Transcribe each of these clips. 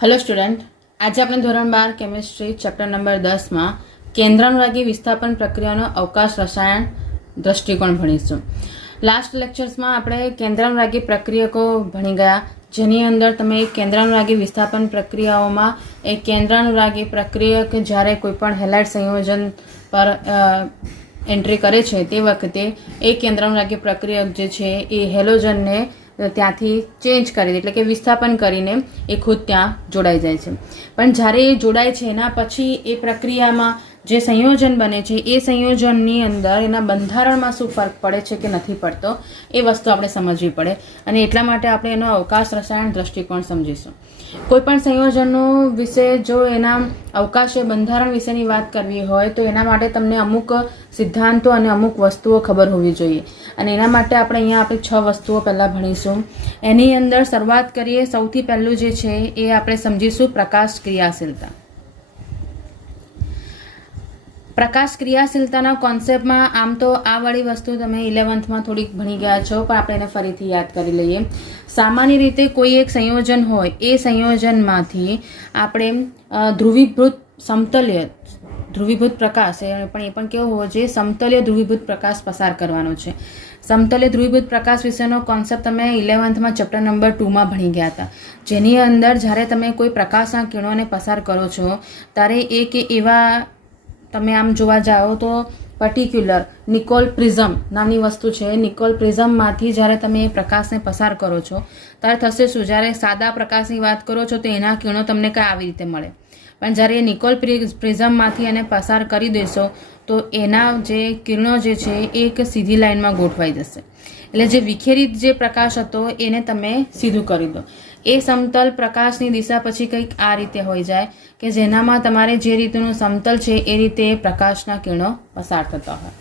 Hello student, आज આપણે ધોરણ 12 કેમિસ્ટ્રી ચેપ્ટર નંબર 10 માં કેન્દ્રાનુરાગી વિસ્થાપન પ્રક્રિયાનો અવકાશ રસાયણ દ્રષ્ટિકોણ ભણીશું। લાસ્ટ લેક્ચર્સમાં આપણે કેન્દ્રાનુરાગી પ્રક્રિયકો ભણી ગયા, જેની અંદર તમે કેન્દ્રાનુરાગી વિસ્થાપન પ્રક્રિયાઓમાં એક કેન્દ્રાનુરાગી પ્રક્રિયક જ્યારે કોઈપણ હેલાઇડ સંયોજન પર એન્ટ્રી કરે છે તે વખતે એ કેન્દ્રાનુરાગી પ્રક્રિયક જે છે એ હેલોજનને ત્યાંથી ચેન્જ કરી દે, એટલે કે વિસ્થાપન કરીને એ ખુદ ત્યાં જોડાઈ જાય છે। પણ જ્યારે એ જોડાય છે એના પછી એ પ્રક્રિયામાં જે સંયોજન બને છે એ સંયોજનની અંદર એના બંધારણમાં શું ફરક પડે છે કે નથી પડતો એ વસ્તુ આપણે સમજવી પડે, અને એટલા માટે આપણે એનો અવકાશ રસાયણ દ્રષ્ટિકોણ સમજીશું। કોઈપણ સંયોજનો વિશે જો એના અવકાશીય બંધારણ વિશેની વાત કરવી હોય તો એના માટે તમને અમુક સિદ્ધાંતો અને અમુક વસ્તુઓ ખબર હોવી જોઈએ, અને એના માટે આપણે અહીંયા આપણે 6 વસ્તુઓ પહેલાં ભણીશું। એની અંદર શરૂઆત કરીએ, સૌથી પહેલું જે છે એ આપણે સમજીશું પ્રકાશ ક્રિયાશીલતા। પ્રકાશ ક્રિયાશીલતાના કોન્સેપ્ટમાં આમ તો આ વાળી વસ્તુ તમે 11th થોડીક ભણી ગયા છો, પણ આપણે એને ફરીથી યાદ કરી લઈએ। સામાન્ય રીતે કોઈ એક સંયોજન હોય એ સંયોજનમાંથી આપણે ધ્રુવીભૂત પ્રકાશ પણ કેવો હોવો જોઈએ, સમતલ્ય ધ્રુવીભૂત પ્રકાશ પસાર કરવાનો છે। સમતલ્ય ધ્રુવીભૂત પ્રકાશ વિશેનો કોન્સેપ્ટ તમે 11th ચેપ્ટર નંબર 2 ભણી ગયા હતા, જેની અંદર જ્યારે તમે કોઈ પ્રકાશના કિરણોને પસાર કરો છો ત્યારે એક એવા તમે આમ જોવા જાઓ તો પર્ટિક્યુલર નિકોલ પ્રિઝમ નામની વસ્તુ છે, નિકોલ પ્રિઝમમાંથી જ્યારે તમે એ પ્રકાશને પસાર કરો છો ત્યારે થશે શું, જ્યારે સાદા પ્રકાશની વાત કરો છો તો એના કિરણો તમને કંઈ આવી રીતે મળે, પણ જ્યારે એ નિકોલ પ્રિઝમમાંથી એને પસાર કરી દેશો તો એના જે કિરણો જે છે એ એક સીધી લાઇનમાં ગોઠવાઈ જશે, એટલે જે વિખેરિત જે પ્રકાશ હતો એને તમે સીધું કરી દો। એ સમતલ પ્રકાશની દિશા પછી કંઈક આ રીતે હોઈ જાય કે જેનામાં તમારે જે રીતનું સમતલ છે એ રીતે પ્રકાશના કિરણો પસાર થતા હોય।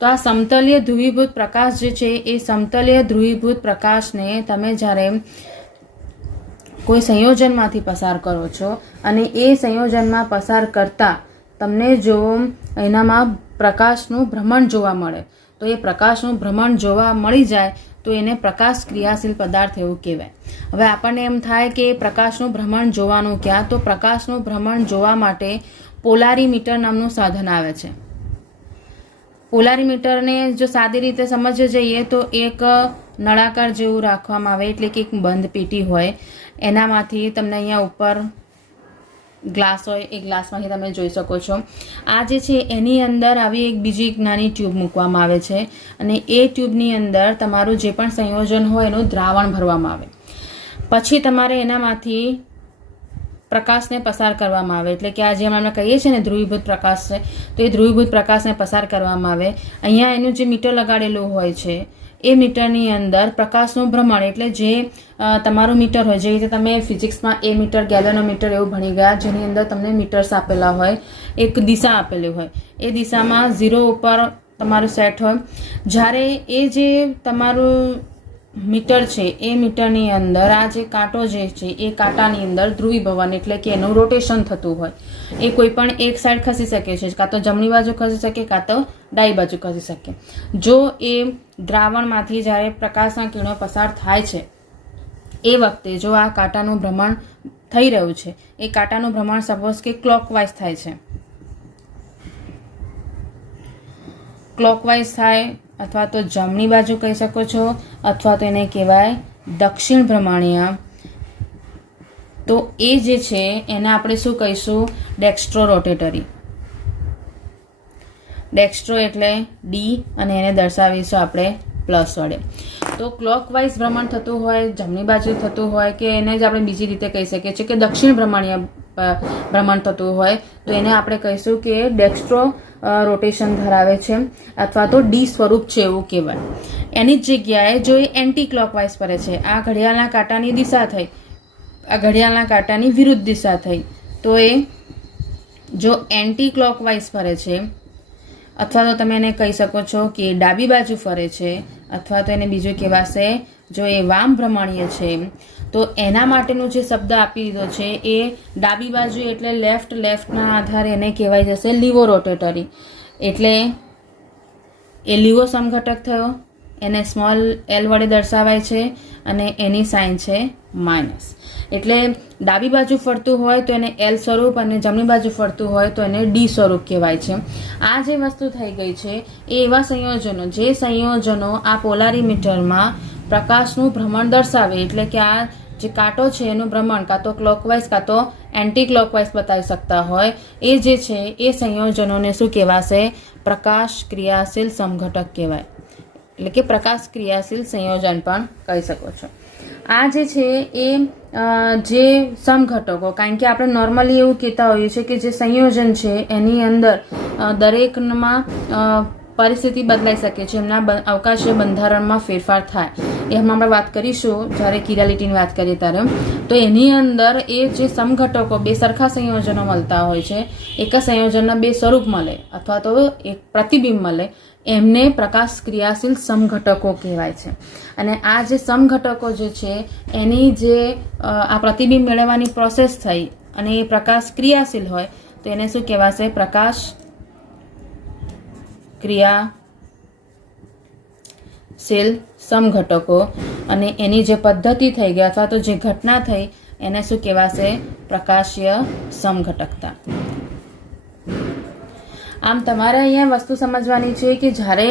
તો આ સમતલ્ય ધ્રુવીભૂત પ્રકાશ જે છે એ સમતલ્ય ધ્રુવીભૂત પ્રકાશને તમે જ્યારે કોઈ સંયોજનમાંથી પસાર કરો છો અને એ સંયોજનમાં પસાર કરતાં તમને જો એનામાં પ્રકાશનું ભ્રમણ જોવા મળે તો એ પ્રકાશનું ભ્રમણ જોવા મળી જાય તો એને પ્રકાશ ક્રિયાશીલ પદાર્થ એવું કહેવાય। હવે આપણને એમ થાય કે પ્રકાશનું ભ્રમણ જોવાનું ક્યાં, તો પ્રકાશનું ભ્રમણ જોવા માટે પોલારીમીટર નામનું સાધન આવે છે। પોલારીમીટરને જો સાદી રીતે સમજવા જઈએ તો એક નળાકાર જેવું રાખવામાં આવે, એટલે કે એક બંધ પેટી હોય, એનામાંથી તમને અહીંયા ઉપર ગ્લાસ હોય, એ ગ્લાસમાંથી તમે જોઈ શકો છો। આ જે છે એની અંદર આવી એક બીજી એક નાની ટ્યુબ મૂકવામાં આવે છે, અને એ ટ્યુબની અંદર તમારું જે પણ સંયોજન હોય એનું દ્રાવણ ભરવામાં આવે, પછી તમારે એનામાંથી પ્રકાશને પસાર કરવામાં આવે, એટલે કે આ જે આપણે કહીએ છીએ ને ધ્રુવીભૂત પ્રકાશ છે, તો એ ધ્રુવીભૂત પ્રકાશને પસાર કરવામાં આવે। અહીંયા એનું જે મીટર લગાડેલું હોય છે એ મીટરની અંદર પ્રકાશનું ભ્રમણ, એટલે જે તમારું મીટર હોય, જે રીતે તમે ફિઝિક્સમાં એ મીટર ગેલોનોમીટર એવું ભણી ગયા, જેની અંદર તમને મીટર્સ આપેલા હોય, એક દિશા આપેલી હોય, એ દિશામાં 0 ઉપર તમારું સેટ હોય। જ્યારે એ જે તમારું મીટર છે એ મીટરની અંદર આ જે કાંટો જે છે એ કાંટાની અંદર ધ્રુવીભવન, એટલે કે એનું રોટેશન થતું હોય, એ કોઈ પણ એક સાઈડ ખસી શકે છે, કાં તો જમણી બાજુ ખસી શકે, કાં તો ડાબી બાજુ ખસી શકે। જો એ દ્રાવણમાંથી જ્યારે પ્રકાશના કિરણો પસાર થાય છે એ વખતે જો આ કાંટાનું ભ્રમણ થઈ રહ્યું છે, એ કાંટાનું ભ્રમણ સપોઝ કે ક્લોકવાઇઝ થાય છે, ક્લોકવાઇઝ થાય અથવા તો જમણી બાજુ કહી શકો છો, અથવા તો એને કહેવાય દક્ષિણ ભ્રમણીય, તો એ જે છે એને આપણે શું કહીશું, ડેક્સ્ટ્રો રોટેટરી। ડેક્સ્ટ્રો એટલે ડી અને એને દર્શાવીશું આપણે પ્લસ વડે। તો ક્લોકવાઇઝ ભ્રમણ થતું હોય, જમણી બાજુ થતું હોય, કે એને જ આપણે બીજી રીતે કહી શકીએ છીએ કે દક્ષિણ ભ્રમણીય ભ્રમણ થતું હોય તો એને આપણે કહીશું કે ડેક્સ્ટ્રો રોટેશન ધરાવે છે, અથવા તો ડી સ્વરૂપ છે એવું કહેવાય। એની જ જગ્યાએ જો એ એન્ટી ક્લોકવાઇઝ ફરે છે, આ ઘડિયાળના કાંટાની દિશા થઈ, આ ઘડિયાળના કાંટાની વિરુદ્ધ દિશા થઈ, તો એ જો એન્ટી ક્લોકવાઇઝ ફરે છે, અથવા તો તમે એને કહી શકો છો કે ડાબી બાજુ ફરે છે, અથવા તો એને બીજું કહેવાશે જો એ વામ ભ્રમણીય છે, તો એના માટેનું જે શબ્દ આપી દીધો છે એ ડાબી બાજુ એટલે લેફ્ટના આધારે એને કહેવાય જશે લીવો રોટેટરી, એટલે એ લીવો સમઘટક થયો, એને સ્મોલ એલ વડે દર્શાવાય છે અને એની સાઇન છે માઇનસ. એટલે ડાબી બાજુ ફરતું હોય તો એને એલ સ્વરૂપ અને જમણી બાજુ ફરતું હોય તો એને ડી સ્વરૂપ કહેવાય છે. આ જે વસ્તુ થઈ ગઈ છે એ એવા સંયોજનો જે સંયોજનો આ પોલારીમીટરમાં પ્રકાશનું ભ્રમણ દર્શાવે, એટલે કે આ જે કાંટો છે એનું ભ્રમણ કાં તો ક્લોકવાઇઝ કાં તો એન્ટી ક્લોકવાઇઝ બતાવી શકતા હોય, એ જે છે એ સંયોજનોને શું કહેવાશે? પ્રકાશ ક્રિયાશીલ સમઘટક કહેવાય, એટલે કે પ્રકાશ ક્રિયાશીલ સંયોજન પણ કહી શકો છો. આ જે છે એ જે સમઘટકો, કારણ કે આપણે નોર્મલી એવું કહેતા હોઈએ છીએ કે જે સંયોજન છે એની અંદર દરેકમાં પરિસ્થિતિ બદલાઈ શકે છે, એમના અવકાશીય બંધારણમાં ફેરફાર થાય. એમાં આપણે વાત કરીશું જ્યારે કિરાલિટીની વાત કરીએ ત્યારે. તો એની અંદર એ જે સમઘટકો બે સરખા સંયોજનો મળતા હોય છે, એક જ સંયોજનના બે સ્વરૂપ મળે અથવા તો એક પ્રતિબિંબ મળે, એમને પ્રકાશ ક્રિયાશીલ સમઘટકો કહેવાય છે. અને આ જે સમઘટકો જે છે એની જે આ પ્રતિબિંબ મેળવવાની પ્રોસેસ થઈ અને એ પ્રકાશ ક્રિયાશીલ હોય તો એને શું કહેવાશે? પ્રકાશ ક્રિયાશીલ સમઘટકો. અને એની જે પદ્ધતિ થઈ ગઈ અથવા તો જે ઘટના થઈ એને શું કહેવાશે? પ્રકાશીય સમઘટકતા. આમ તમારે અહીંયા વસ્તુ સમજવાની છે કે જ્યારે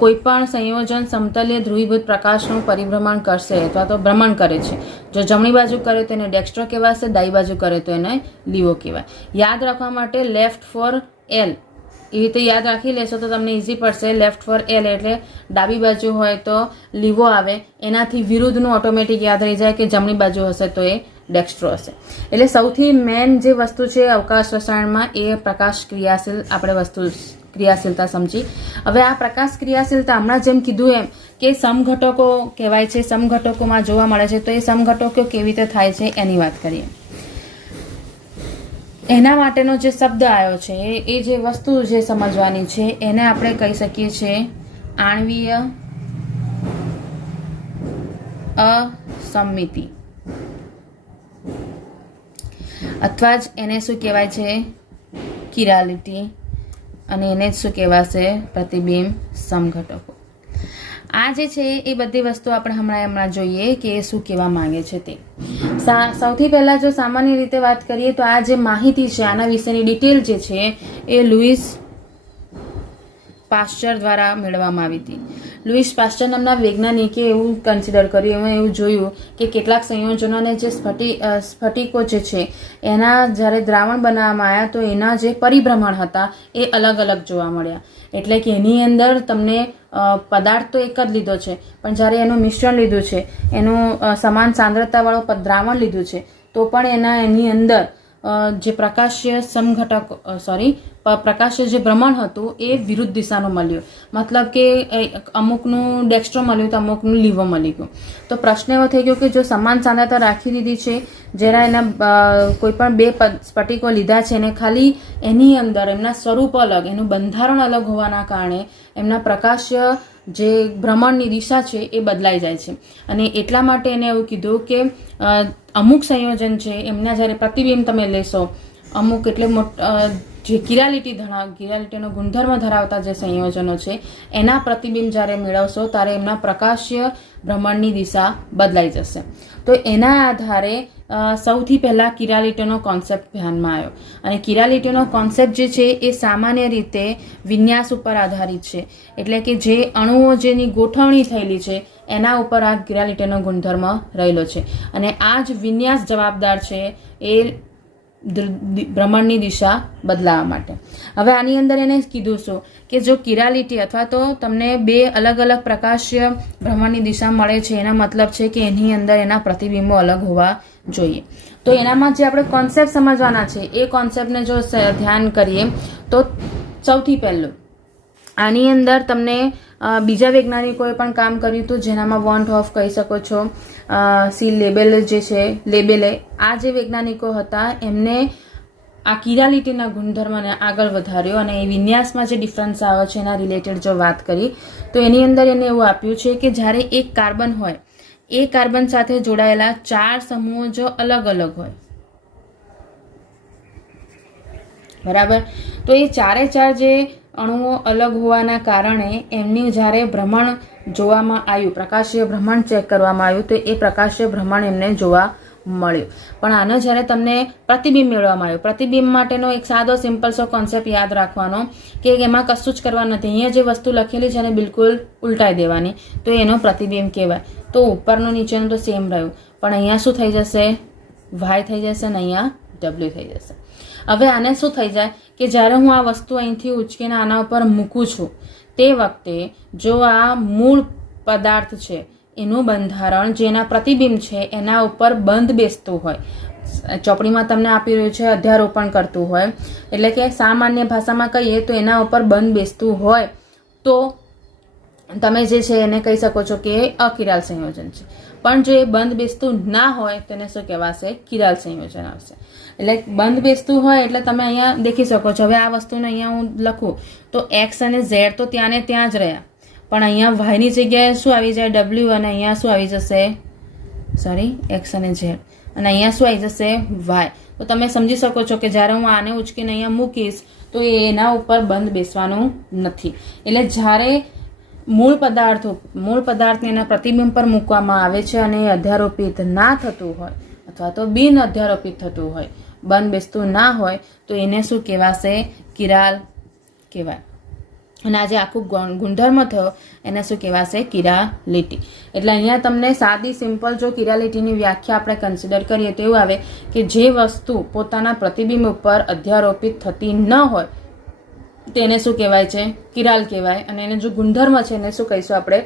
કોઈ પણ સંયોજન સમતલીય ધ્રુવીભૂત પ્રકાશનું પરિભ્રમણ કરશે અથવા તો ભ્રમણ કરે છે, જો જમણી બાજુ કરે તો એને ડેક્સ્ટ્રો કહેવાશે, ડાબી બાજુ કરે તો એને લીવો કહેવાય. યાદ રાખવા માટે લેફ્ટ ફોર એલ એવી રીતે યાદ રાખી લેશો તો તમને ઇઝી પડશે. લેફ્ટ ફોર એલ એટલે ડાબી બાજુ હોય તો લીવો આવે, એનાથી વિરુદ્ધનું ઓટોમેટિક યાદ રહી જાય કે જમણી બાજુ હશે તો એ ડેક્સ્ટ્રો હશે. એટલે સૌથી મેન જે વસ્તુ છે અવકાશ રસાયણમાં એ પ્રકાશ ક્રિયાશીલ આપણે વસ્તુ ક્રિયાશીલતા સમજી. હવે આ પ્રકાશ ક્રિયાશીલતા હમણાં જેમ કીધું એમ કે સમઘટકો કહેવાય છે, સમઘટકોમાં જોવા મળે છે, તો એ સમઘટકો કેવી રીતે થાય છે એની વાત કરીએ. એના માટેનો જે શબ્દ આવ્યો છે એ જે વસ્તુ જે સમજવાની છે એને આપણે કહી શકીએ છીએ આણ્વીય અસમિતિ, અથવા જ એને શું કહેવાય છે? કિરાલિટી. અને એને જ શું કહેવાશે? પ્રતિબિંબ સમઘટકો. આ જે છે એ બધી વસ્તુ આપણે હમણાં જોઈએ કે એ શું કહેવા માંગે છે તે. સૌથી પહેલાં જો સામાન્ય રીતે વાત કરીએ તો આ જે માહિતી છે આના વિશેની ડિટેલ જે છે એ લુઈસ પાસ્ચર દ્વારા મેળવવામાં આવી હતી. લુઈસ પાસ્ચર નામના વૈજ્ઞાનિકે એવું કન્સિડર કર્યું, એમાં એવું જોયું કે કેટલાક સંયોજનોને જે સ્ફટિકો જે છે એના જ્યારે દ્રાવણ બનાવવામાં આવ્યા તો એના જે પરિભ્રમણ હતા એ અલગ અલગ જોવા મળ્યા. એટલે કે એની અંદર તમને પદાર્થ તો એક જ લીધો છે, પણ જ્યારે એનું મિશ્રણ લીધું છે, એનું સમાન સાંદ્રતાવાળો દ્રાવણ લીધું છે, તો પણ એની અંદર જે પ્રકાશીય સમઘટક પ્રકાશીય જે ભ્રમણ હતું એ વિરુદ્ધ દિશાનું મળ્યું. મતલબ કે અમુકનું ડેક્સ્ટ્રો મળ્યું તો અમુકનું લીવો મળી ગયું. તો પ્રશ્ન એવો થઈ ગયો કે જો સમાન સાંદ્રતા રાખી દીધી છે, જેના એના કોઈ પણ બે સ્ફટિકો લીધા છે, એને ખાલી એની અંદર એમના સ્વરૂપ અલગ, એનું બંધારણ અલગ હોવાના કારણે એમના પ્રકાશીય જે ભ્રમણની દિશા છે એ બદલાઈ જાય છે. અને એટલા માટે એને એવું કીધું કે અમુક સંયોજન છે એમના જ્યારે પ્રતિબિંબ તમે લેશો, અમુક એટલે જે કિરાલિટીનો ગુણધર્મ ધરાવતા જે સંયોજનો છે એના પ્રતિબિંબ જ્યારે મેળવશો ત્યારે એમના પ્રકાશીય ભ્રમણની દિશા બદલાઈ જશે. તો એના આધારે સૌથી પહેલાં કિરાલિટીનો કોન્સેપ્ટ ધ્યાનમાં આવ્યો. અને કિરાલિટીનો કોન્સેપ્ટ જે છે એ સામાન્ય રીતે વિન્યાસ ઉપર આધારિત છે, એટલે કે જે અણુઓ જેની ગોઠવણી થયેલી છે એના ઉપર આ કિરાલિટીનો ગુણધર્મ રહેલો છે. અને આ જ વિન્યાસ જવાબદાર છે એ ભ્રમણની દિશા બદલાવા માટે. હવે આની અંદર એને કીધું શું કે જો કિરાલિટી અથવા તો તમને બે અલગ અલગ પ્રકાશીય ભ્રમણની દિશા મળે છે, એના મતલબ છે કે એની અંદર એના પ્રતિબિંબો અલગ હોવા જોઈએ. તો એનામાં જે આપણે કોન્સેપ્ટ સમજવાના છે એ કોન્સેપ્ટને જો ધ્યાન કરીએ તો સૌથી પહેલું આની અંદર તમને બીજા વૈજ્ઞાનિકોએ પણ કામ કર્યું હતું, જેનામાં વોન હોફ કહી શકો છો, સી લેબેલ જે છે લેબેલે, આ જે વૈજ્ઞાનિકો હતા એમને આ કિરાલિટીના ગુણધર્મને આગળ વધાર્યો અને એ વિન્યાસમાં જે ડિફરન્સ આવે છે એના રિલેટેડ જો વાત કરી તો એની અંદર એને એવું આપ્યું છે કે જ્યારે એક કાર્બન હોય એ કાર્બન સાથે જોડાયેલા 4 સમૂહો જો અલગ અલગ હોય, બરાબર, તો એ 4 જે અણુઓ અલગ હોવાના કારણે એમની જ્યારે ભ્રમણ જોવામાં આવ્યું, પ્રકાશીય ભ્રમણ ચેક કરવામાં આવ્યું, તો એ પ્રકાશીય ભ્રમણ એમને જોવા મળ્યું. પણ આનો જ્યારે તમને પ્રતિબિંબ મેળવવામાં આવ્યું, પ્રતિબિંબ માટેનો એક સાદો સિમ્પલ સો કોન્સેપ્ટ યાદ રાખવાનો કે એમાં કશું જ કરવાનું નથી. અહીંયા જે વસ્તુ લખેલી છે એને બિલકુલ ઉલટાઈ દેવાની, તો એનો પ્રતિબિંબ કહેવાય. તો ઉપરનું નીચેનું તો સેમ રહ્યું, પણ અહીંયા શું થઈ જશે? વાય થઈ જશે અને અહીંયા ડબલ્યુ થઈ જશે. હવે આને શું થઈ જાય કે જ્યારે હું આ વસ્તુ અહીંથી ઉચકીને આના ઉપર મૂકું છું તે વખતે જો આ મૂળ પદાર્થ છે એનું બંધારણ જેના પ્રતિબિંબ છે એના ઉપર બંધ બેસતું હોય, ચોપડીમાં તમને આપી રહ્યું છે અધ્યારોપણ કરતું હોય, એટલે કે સામાન્ય ભાષામાં કહીએ તો એના ઉપર બંધ બેસતું હોય તો તમે જે છે એને કહી શકો છો કે અકિરાલ સંયોજન છે. પણ જો એ બંધ બેસતું ના હોય તેને શું કહેવાશે? કિરાલ સંયોજન આવશે. એટલે બંધ બેસતું હોય એટલે તમે અહીંયા દેખી શકો છો. હવે આ વસ્તુને અહીંયા હું લખું તો એક્સ અને ઝેડ તો ત્યાં ને ત્યાં જ રહ્યા, પણ અહીંયા વાયની જગ્યાએ શું આવી જાય? ડબલ્યુ, અને અહીંયા શું આવી જશે? સોરી, એક્સ અને ઝેડ, અને અહીંયા શું આવી જશે? વાય. તો તમે સમજી શકો છો કે જ્યારે હું આને ઉચકીને અહીંયા મૂકીશ તો એના ઉપર બંધ બેસવાનું નથી. એટલે જ્યારે મૂળ પદાર્થને એના પ્રતિબિંબ પર મૂકવામાં આવે છે અને એ અધ્યારોપિત ના થતું હોય અથવા તો બિન અધ્યારોપિત થતું હોય, બંધ બેસતું ના હોય, તો એને શું કહેવાશે? કિરાલ કહેવાય. અને આ જે આખું ગુણધર્મ થયો એને શું કહેવાશે? કિરાલિટી. એટલે અહીંયા તમને સાદી સિમ્પલ જો કિરાલિટીની વ્યાખ્યા આપણે કન્સિડર કરીએ તો એવું આવે કે જે વસ્તુ પોતાના પ્રતિબિંબ ઉપર અધ્યારોપિત થતી ન હોય તેને શું કહેવાય છે? કિરાલ કહેવાય. અને એને જો ગુણધર્મ છે એને શું કહીશું આપણે?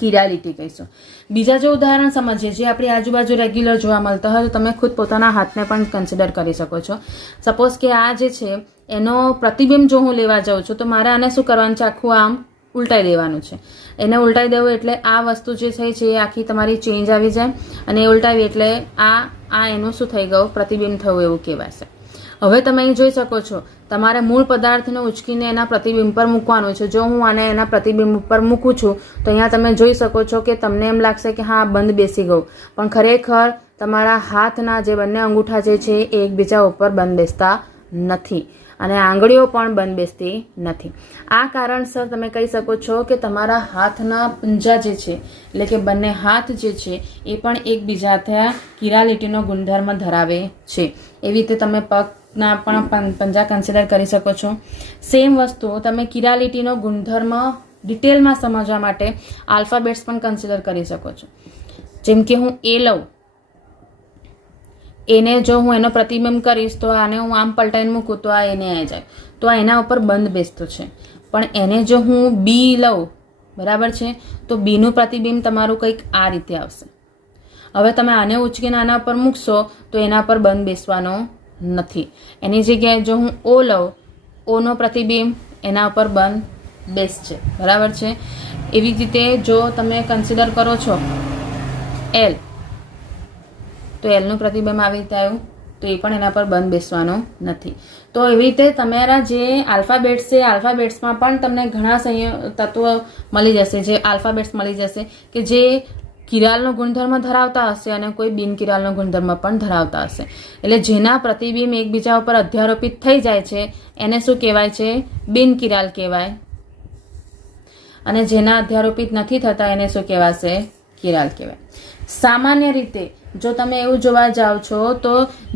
કિરાલિટી કહીશું. બીજા જો ઉદાહરણ સમજીએ જે આપણી આજુબાજુ રેગ્યુલર જોવા મળતા હોય તો તમે ખુદ પોતાના હાથને પણ કન્સિડર કરી શકો છો. સપોઝ કે આ જે છે એનો પ્રતિબિંબ જો હું લેવા જાઉં છું તો મારે આને શું કરવાનું છે? આખું આમ ઉલટાઈ દેવાનું છે. એને ઉલટાઈ દેવું એટલે આ વસ્તુ જે થઈ છે એ આખી તમારી ચેન્જ આવી જાય, અને એ ઉલટાવી એટલે આ એનું શું થઈ ગયું? પ્રતિબિંબ થયું એવું કહેવાશે. હવે તમે અહીં જોઈ શકો છો તમારે મૂળ પદાર્થને ઉચકીને એના પ્રતિબિંબ પર મૂકવાનું છે. જો હું આને એના પ્રતિબિંબ ઉપર મૂકું છું તો અહીંયા તમે જોઈ શકો છો કે તમને એમ લાગશે કે હા બંધ બેસી ગયું, પણ ખરેખર તમારા હાથના જે બંને અંગૂઠા જે છે એ એકબીજા ઉપર બંધ બેસતા નથી અને આંગળીઓ પણ બંધ બેસતી નથી. આ કારણસર તમે કહી શકો છો કે તમારા હાથના પંજા જે છે એટલે કે બંને હાથ જે છે એ પણ એકબીજાથી કિરાલિટીનો ગુણધર્મ ધરાવે છે. એવી રીતે તમે પગના પણ પંજા કન્સિડર કરી શકો છો. સેમ વસ્તુ તમે કિરાલિટીનો ગુણધર્મ ડિટેલમાં સમજવા માટે આલ્ફાબેટ્સ પણ કન્સિડર કરી શકો છો. જેમ કે હું એ લઉં, એને જો હું એનો પ્રતિબિંબ કરીશ તો આને હું આમ પલટાઈને મૂકું તો આ એને આવી જાય, તો આ એના ઉપર બંધ બેસતું છે. પણ એને જો હું બી લઉં, બરાબર છે, તો બીનું પ્રતિબિંબ તમારું કંઈક આ રીતે આવશે. હવે તમે આને ઉચકીને આના પર મૂકશો તો એના પર બંધ બેસવાનો નથી. એની જગ્યાએ જો હું ઓ લઉં, ઓનો પ્રતિબિંબ એના ઉપર બંધ બેસશે, બરાબર છે. એવી રીતે જો તમે કન્સિડર કરો છો એલ, તો એલનું પ્રતિબિંબ આવી રીતે આવ્યું તો એ પણ એના પર બંધ બેસવાનો નથી. તો એવી રીતે તમારા જે આલ્ફાબેટ્સ છે આલ્ફાબેટ્સમાં પણ તમને ઘણા તત્વો મળી જશે, જે આલ્ફાબેટ્સ મળી જશે કે જે કિરાલનો ગુણધર્મ ધરાવતા હશે અને કોઈ બિન કિરાલનો ગુણધર્મ પણ ધરાવતા હશે. એટલે જેના પ્રતિબિંબ એકબીજા ઉપર અધ્યારોપિત થઈ જાય છે એને શું કહેવાય છે? બિન કિરાલ કહેવાય. અને જેના અધ્યારોપિત નથી થતા એને શું કહેવાશે? કિરાલ કહેવાય. સામાન્ય રીતે જો તમે એવું જોવા જાઓ છો તો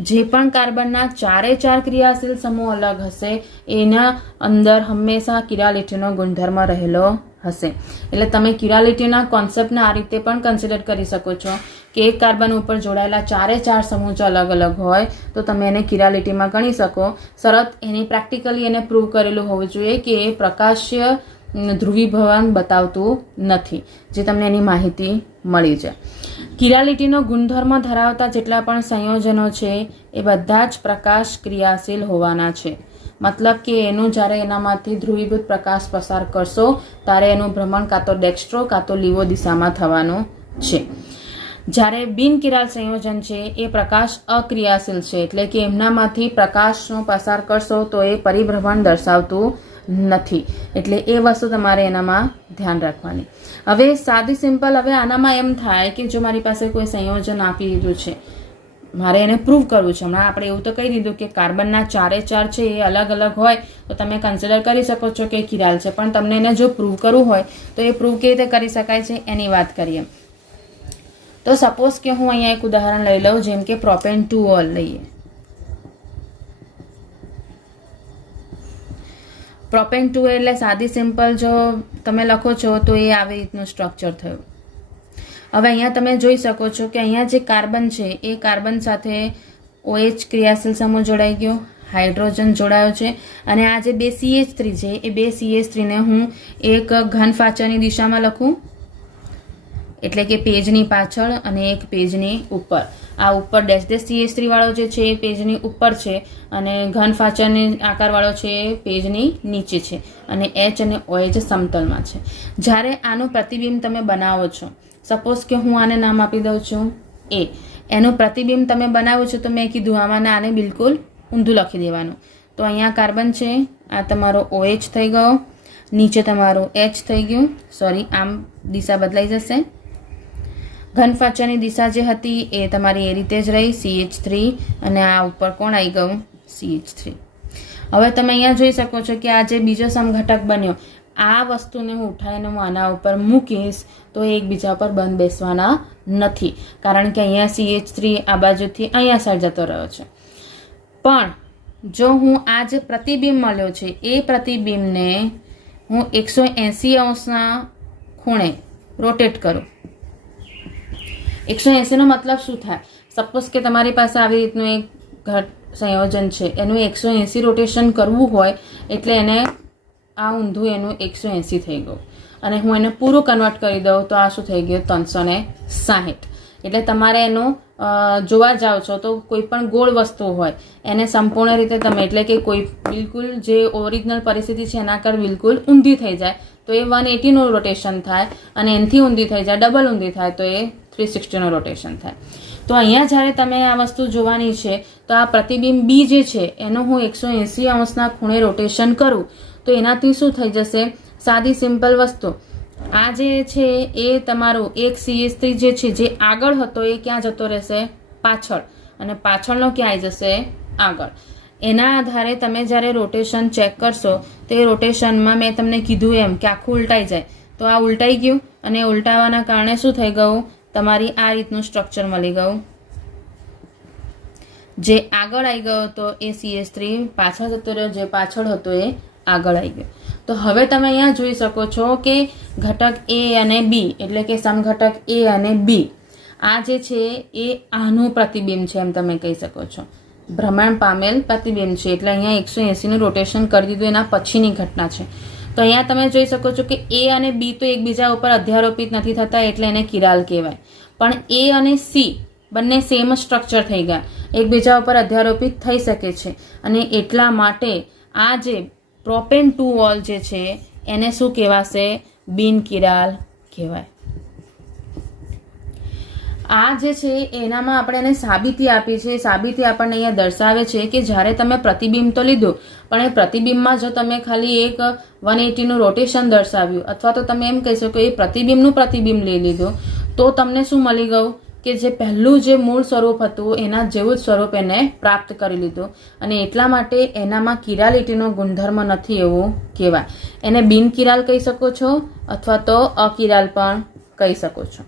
જે પણ કાર્બનના 4 ક્રિયાશીલ સમૂહ અલગ હશે એના અંદર હંમેશા કિરાલિટીનો ગુણધર્મ રહેલો હશે. એટલે તમે કિરાલિટીના કોન્સેપ્ટને આ રીતે પણ કન્સિડર કરી શકો છો કે એક કાર્બન ઉપર જોડાયેલા 4 સમૂહ જો અલગ અલગ હોય તો તમે એને કિરાલિટીમાં ગણી શકો. શરત એની પ્રેક્ટિકલી એને પ્રૂવ કરેલું હોવું જોઈએ કે એ પ્રકાશ્ય ધ્રુવીભવન બતાવતું નથી, જે તમને એની માહિતી મળી જાય. કિરાલિટીનો ગુણધર્મ ધરાવતા જેટલા પણ સંયોજનો છે એ બધા જ પ્રકાશ ક્રિયાશીલ હોવાના છે. મતલબ કે એનું જ્યારે એનામાંથી ધ્રુવીભૂત પ્રકાશ પસાર કરશો ત્યારે એનું ભ્રમણ કાં તો ડેક્સ્ટ્રો કાં તો લીવો દિશામાં થવાનું છે. જ્યારે બિન કિરાલ સંયોજન છે એ પ્રકાશ અક્રિયાશીલ છે, એટલે કે એમનામાંથી પ્રકાશનો પસાર કરશો તો એ પરિભ્રમણ દર્શાવતું નથી. એટલે એ વસ્તુ તમારે એનામાં ધ્યાન રાખવાની. હવે સાદી સિમ્પલ, હવે આનામાં એમ થાય કે જો મારી પાસે કોઈ સંયોજન આપી દીધું છે, મારે એને પ્રૂવ કરવું છે. હમણાં આપણે એવું તો કહી દીધું કે કાર્બનના ચારે ચાર છે એ અલગ અલગ હોય તો તમે કન્સિડર કરી શકો છો કે કિરાલ છે, પણ તમને એને જો પ્રૂવ કરવું હોય તો એ પ્રૂવ કેવી રીતે કરી શકાય છે એની વાત કરીએ. તો સપોઝ કે હું અહીંયા એક ઉદાહરણ લઈ લઉં, જેમ કે પ્રોપેન 2-ઓલ લઈએ. પ્રોપેન 2 એટલે સાદી સિમ્પલ જો તમે લખો છો તો એ આવી રીતનું સ્ટ્રક્ચર થયું. હવે અહીંયા તમે જોઈ શકો છો કે અહીંયા જે કાર્બન છે એ કાર્બન સાથે OH ક્રિયાશીલ સમૂહ જોડાઈ ગયો, હાઇડ્રોજન જોડાયો છે, અને આ જે બે CH3 છે એ બે CH3 ને હું એક ઘન ફાચાની દિશામાં લખું, એટલે કે પેજની પાછળ અને એક પેજની ઉપર. આ ઉપર ડેશ CH3 વાળો જે છે એ પેજની ઉપર છે અને ઘન ફાચાની આકારવાળો છે એ પેજની નીચે છે, અને H અને OH સમતલમાં છે. જ્યારે આનું પ્રતિબિંબ તમે બનાવો છો, સપોઝ કે હું આને નામ આપી દઉં છું A, એનું પ્રતિબિંબ તમે બનાવ્યું છે તો મેં કીધું આમાં આને બિલકુલ ઊંધું લખી દેવાનું. તો અહીંયા કાર્બન છે, આ તમારો OH થઈ ગયો, નીચે તમારું H થઈ ગયું, સોરી આમ દિશા બદલાઈ જશે. ઘન ફાચાની દિશા જે હતી એ તમારી એ રીતે જ રહી, CH3, અને આ ઉપર કોણ આવી ગયું, CH3. હવે તમે અહીંયા જોઈ શકો છો કે આ જે બીજો સમઘટક બન્યો, આ વસ્તુને હું ઉઠાવીને હું આના ઉપર મૂકીશ તો એ એકબીજા પર બંધ બેસવાના નથી, કારણ કે અહીંયા CH3 આ બાજુથી અહીંયા સાઈડ જતો રહ્યો છે. પણ જો હું આ જે પ્રતિબિંબ મળ્યો છે એ પ્રતિબિંબને હું 180 અંશના ખૂણે રોટેટ કરું. 180 નો મતલબ શું થાય? સપોઝ કે તમારી પાસે આવી રીતનું એક ઘટ સંયોજન છે, એનું 180 રોટેશન કરવું હોય એટલે એને આ ઊંધું એનું 180 થઈ ગયું, અને હું એને પૂરું કન્વર્ટ કરી દઉં તો આ શું થઈ ગયું, 360. એટલે તમારે એનું જોવા જાઓ છો તો કોઈ પણ ગોળ વસ્તુ હોય એને સંપૂર્ણ રીતે તમે, એટલે કે કોઈ બિલકુલ જે ઓરિજિનલ પરિસ્થિતિ છે એના કર બિલકુલ ઊંધી થઈ જાય તો એ 180નું રોટેશન થાય, અને એનાથી ઊંધી થઈ જાય, ડબલ ઊંધી થાય તો એ 360નું રોટેશન થાય. તો અહીંયા જ્યારે તમે આ વસ્તુ જોવાની છે તો આ પ્રતિબિંબ B જે છે એનું હું 180 અંશના ખૂણે રોટેશન કરું તો એનાથી શું થઈ જશે, સાદી સિમ્પલ વસ્તુ. આ જે છે એ તમારું એક CH3 જે છે જે આગળ હતો એ ક્યાં જતો રહેશે, પાછળ, અને પાછળનો ક્યાં આવી જશે, આગળ. એના આધારે તમે જ્યારે રોટેશન ચેક કરશો તો એ રોટેશનમાં મેં તમને કીધું એમ કે આખું ઉલટાઈ જાય, તો આ ઉલટાઈ ગયું, અને ઉલટાવાના કારણે શું થઈ ગયું, તમારી આ રીતનું સ્ટ્રક્ચર મળી ગયું. જે આગળ આવી ગયો હતો એ CH3 પાછળ જતો રહ્યો, જે પાછળ હતો એ આગળ આવી ગયો. તો હવે તમે અહીંયા જોઈ શકો છો કે ઘટક A અને B, એટલે કે સમઘટક A અને B, આ જે છે એ આનું પ્રતિબિંબ છે એમ તમે કહી શકો છો, ભ્રમણ પામેલ પ્રતિબિંબ છે. એટલે અહીંયા 180નું રોટેશન કરી દીધું, એના પછીની ઘટના છે. તો અહીંયા તમે જોઈ શકો છો કે A અને B તો એકબીજા ઉપર અધ્યારોપિત નથી થતા એટલે એને કિરાલ કહેવાય, પણ A અને C બંને સેમ સ્ટ્રક્ચર થઈ ગયા, એકબીજા ઉપર અધ્યારોપિત થઈ શકે છે, અને એટલા માટે આ જે પ્રોપેન 2-ઓલ જે છે એને શું કહેવાશે, બિન કિરાલ કહેવાય. આ જે છે એનામાં આપણે એને સાબિતી આપી છે. સાબિતી આપણને અહીંયા દર્શાવે છે કે જ્યારે તમે પ્રતિબિંબ તો લીધું, પણ એ પ્રતિબિંબમાં જો તમે ખાલી એક 180નું રોટેશન દર્શાવ્યું, અથવા તો તમે એમ કહી શકો એ પ્રતિબિંબનું પ્રતિબિંબ લઈ લીધું, તો તમને શું મળી ગયું કે જે પહેલું જે મૂળ સ્વરૂપ હતું એના જેવું જ સ્વરૂપ એને પ્રાપ્ત કરી લીધું, અને એટલા માટે એનામાં કિરાલિટીનો ગુણધર્મ નથી એવું કહેવાય. એને બિન કિરાલ કહી શકો છો અથવા તો અકિરાલ પણ કહી શકો છો.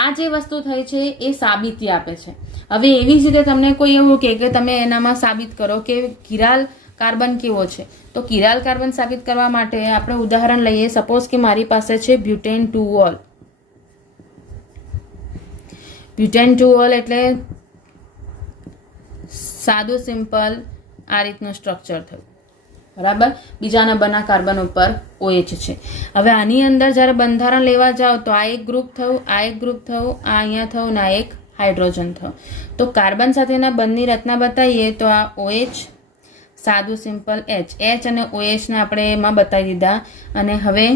આ જે વસ્તુ થઈ છે એ સાબિતી આપે છે. હવે એવી જ રીતે તમને કોઈ એવું કહે કે તમે એનામાં સાબિત કરો કે કિરાલ કાર્બન કેવો છે, તો કિરાલ કાર્બન સાબિત કરવા માટે આપણે ઉદાહરણ લઈએ. સપોઝ કે મારી પાસે છે બ્યુટેન 2-ઓલ. બ્યુટેન 2-ઓલ એટલે સાદું સિમ્પલ આ રીતનું સ્ટ્રક્ચર થયું, બરાબર. બીજા નંબરના કાર્બન ઉપર OH છે. હવે આની અંદર જ્યારે બંધારણ લેવા જાઓ તો આ એક ગ્રુપ થયું, આ એક ગ્રુપ થયું, આ અહીંયા થયું, ને આ એક હાઇડ્રોજન થયું. તો કાર્બન સાથેના બંધની રચના બતાવીએ તો આ OH, સાદું સિમ્પલ H અને OH ને આપણે એમાં બતાવી દીધા. અને હવે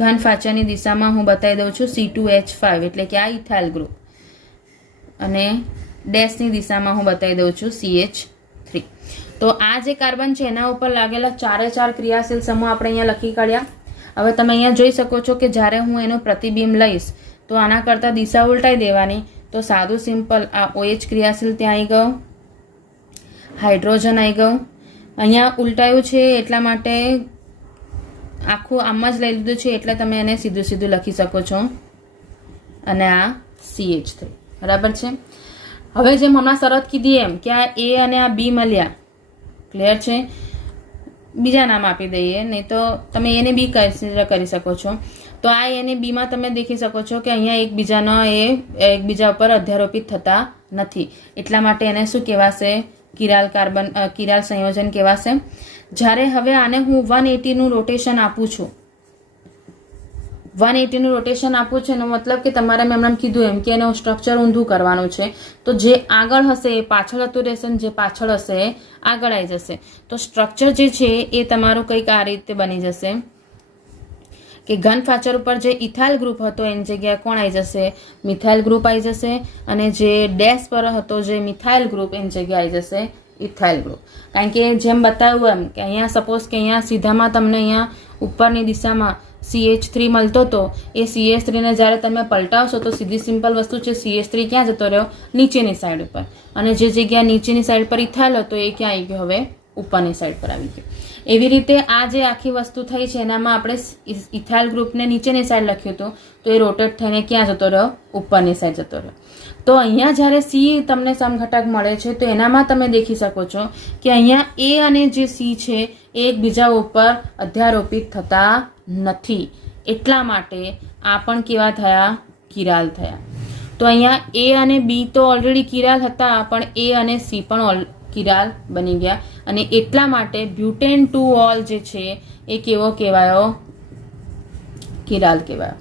ઘન ફાચાની દિશામાં હું બતાવી દઉં છું C2H5, એટલે કે આ ઇથાઇલ ગ્રુપ, અને ડેશની દિશામાં હું બતાવી દઉં છું CH3. તો આ જે કાર્બન છે એના ઉપર લાગેલા ચારે ચાર ક્રિયાશીલ સમૂહ આપણે અહીંયા લખી કાઢ્યા. હવે તમે અહીંયા જોઈ શકો છો કે જ્યારે હું એનું પ્રતિબિંબ લઈશ તો આના કરતાં દિશા ઉલટાઈ દેવાની, તો સાદું સિમ્પલ આ OH ક્રિયાશીલ ત્યાં આવી ગયો, હાઇડ્રોજન આવી ગયું. અહીંયા ઉલટાયું છે એટલા માટે આખું આમ જ લઈ લીધું છે એટલે તમે એને સીધું સીધું લખી શકો છો. અને આ CH3 બરાબર છે. હવે જેમ હમણાં શરત કીધી એમ કે આ A અને આ B મળ્યા, ક્લિયર છે. બીજા નામ આપી દઈએ, નહીં તો તમે A ને B કન્સિડર કરી શકો છો. તો આ A અને B માં તમે દેખી શકો છો કે અહીંયા એકબીજા ઉપર અધ્યારોપિત થતા નથી, એટલા માટે એને શું કહેવાશે? કિરાલ સંયોજન કહેવાશે. જ્યારે હવે આને હું 180 નું રોટેશન આપું છું, 180 નું રોટેશન આપું છું એનો મતલબ કે તમારે મેં હમણાં કીધું એમ કે એનું સ્ટ્રક્ચર ઊંધું કરવાનું છે. તો જે આગળ હશે એ પાછળ જતું રહેશે, જે પાછળ હશે એ આગળ આવી જશે. તો સ્ટ્રક્ચર જે છે એ તમારું કંઈક આ રીતે બની જશે કે ઘન ફાચર ઉપર જે ઇથાઇલ ગ્રુપ હતો એની જગ્યાએ કોણ આવી જશે? મિથાઇલ ગ્રુપ આવી જશે. અને જે ડેશ પર હતો જે મિથાઇલ ગ્રુપ એની જગ્યાએ આવી જશે ઇથાઇલ ગ્રુપ. કારણ કે જેમ બતાવ્યું એમ કે અહીંયા સપોઝ કે અહીંયા સીધામાં તમને અહીંયા ઉપરની દિશામાં CH3 મળતો હતો, એ CH3 ને જ્યારે તમે પલટાવશો તો સીધી સિમ્પલ વસ્તુ છે, CH3 ક્યાં જતો રહ્યો? નીચેની સાઈડ ઉપર. અને જે જગ્યા નીચેની સાઈડ પર ઇથાઇલ હતો એ ક્યાં આવી ગયો? હવે ઉપરની સાઈડ પર આવી ગયો. એવી રીતે આ જે આખી વસ્તુ થઈ છે એનામાં આપણે ઇથાઇલ ગ્રુપને નીચેની સાઈડ લખ્યું હતું, તો એ રોટેટ થઈને ક્યાં જતો રહ્યો? ઉપરની સાઈડ જતો રહ્યો. તો અહીંયા જ્યારે C તમને સમઘટક મળે છે તો એનામાં તમે દેખી શકો છો કે અહીંયા A અને જે C છે એ એકબીજા ઉપર અધ્યારોપિત થતા નથી, એટલા માટે આ પણ કેવા થયા? કિરાલ થયા. તો અહીંયા A અને B તો ઓલરેડી કિરાલ હતા, પણ A અને C પણ કિરાલ બની ગયા. અને એટલા માટે બ્યુટેન 2 ઓલ જે છે એ કેવો કહેવાયો? કિરાલ કહેવાયો.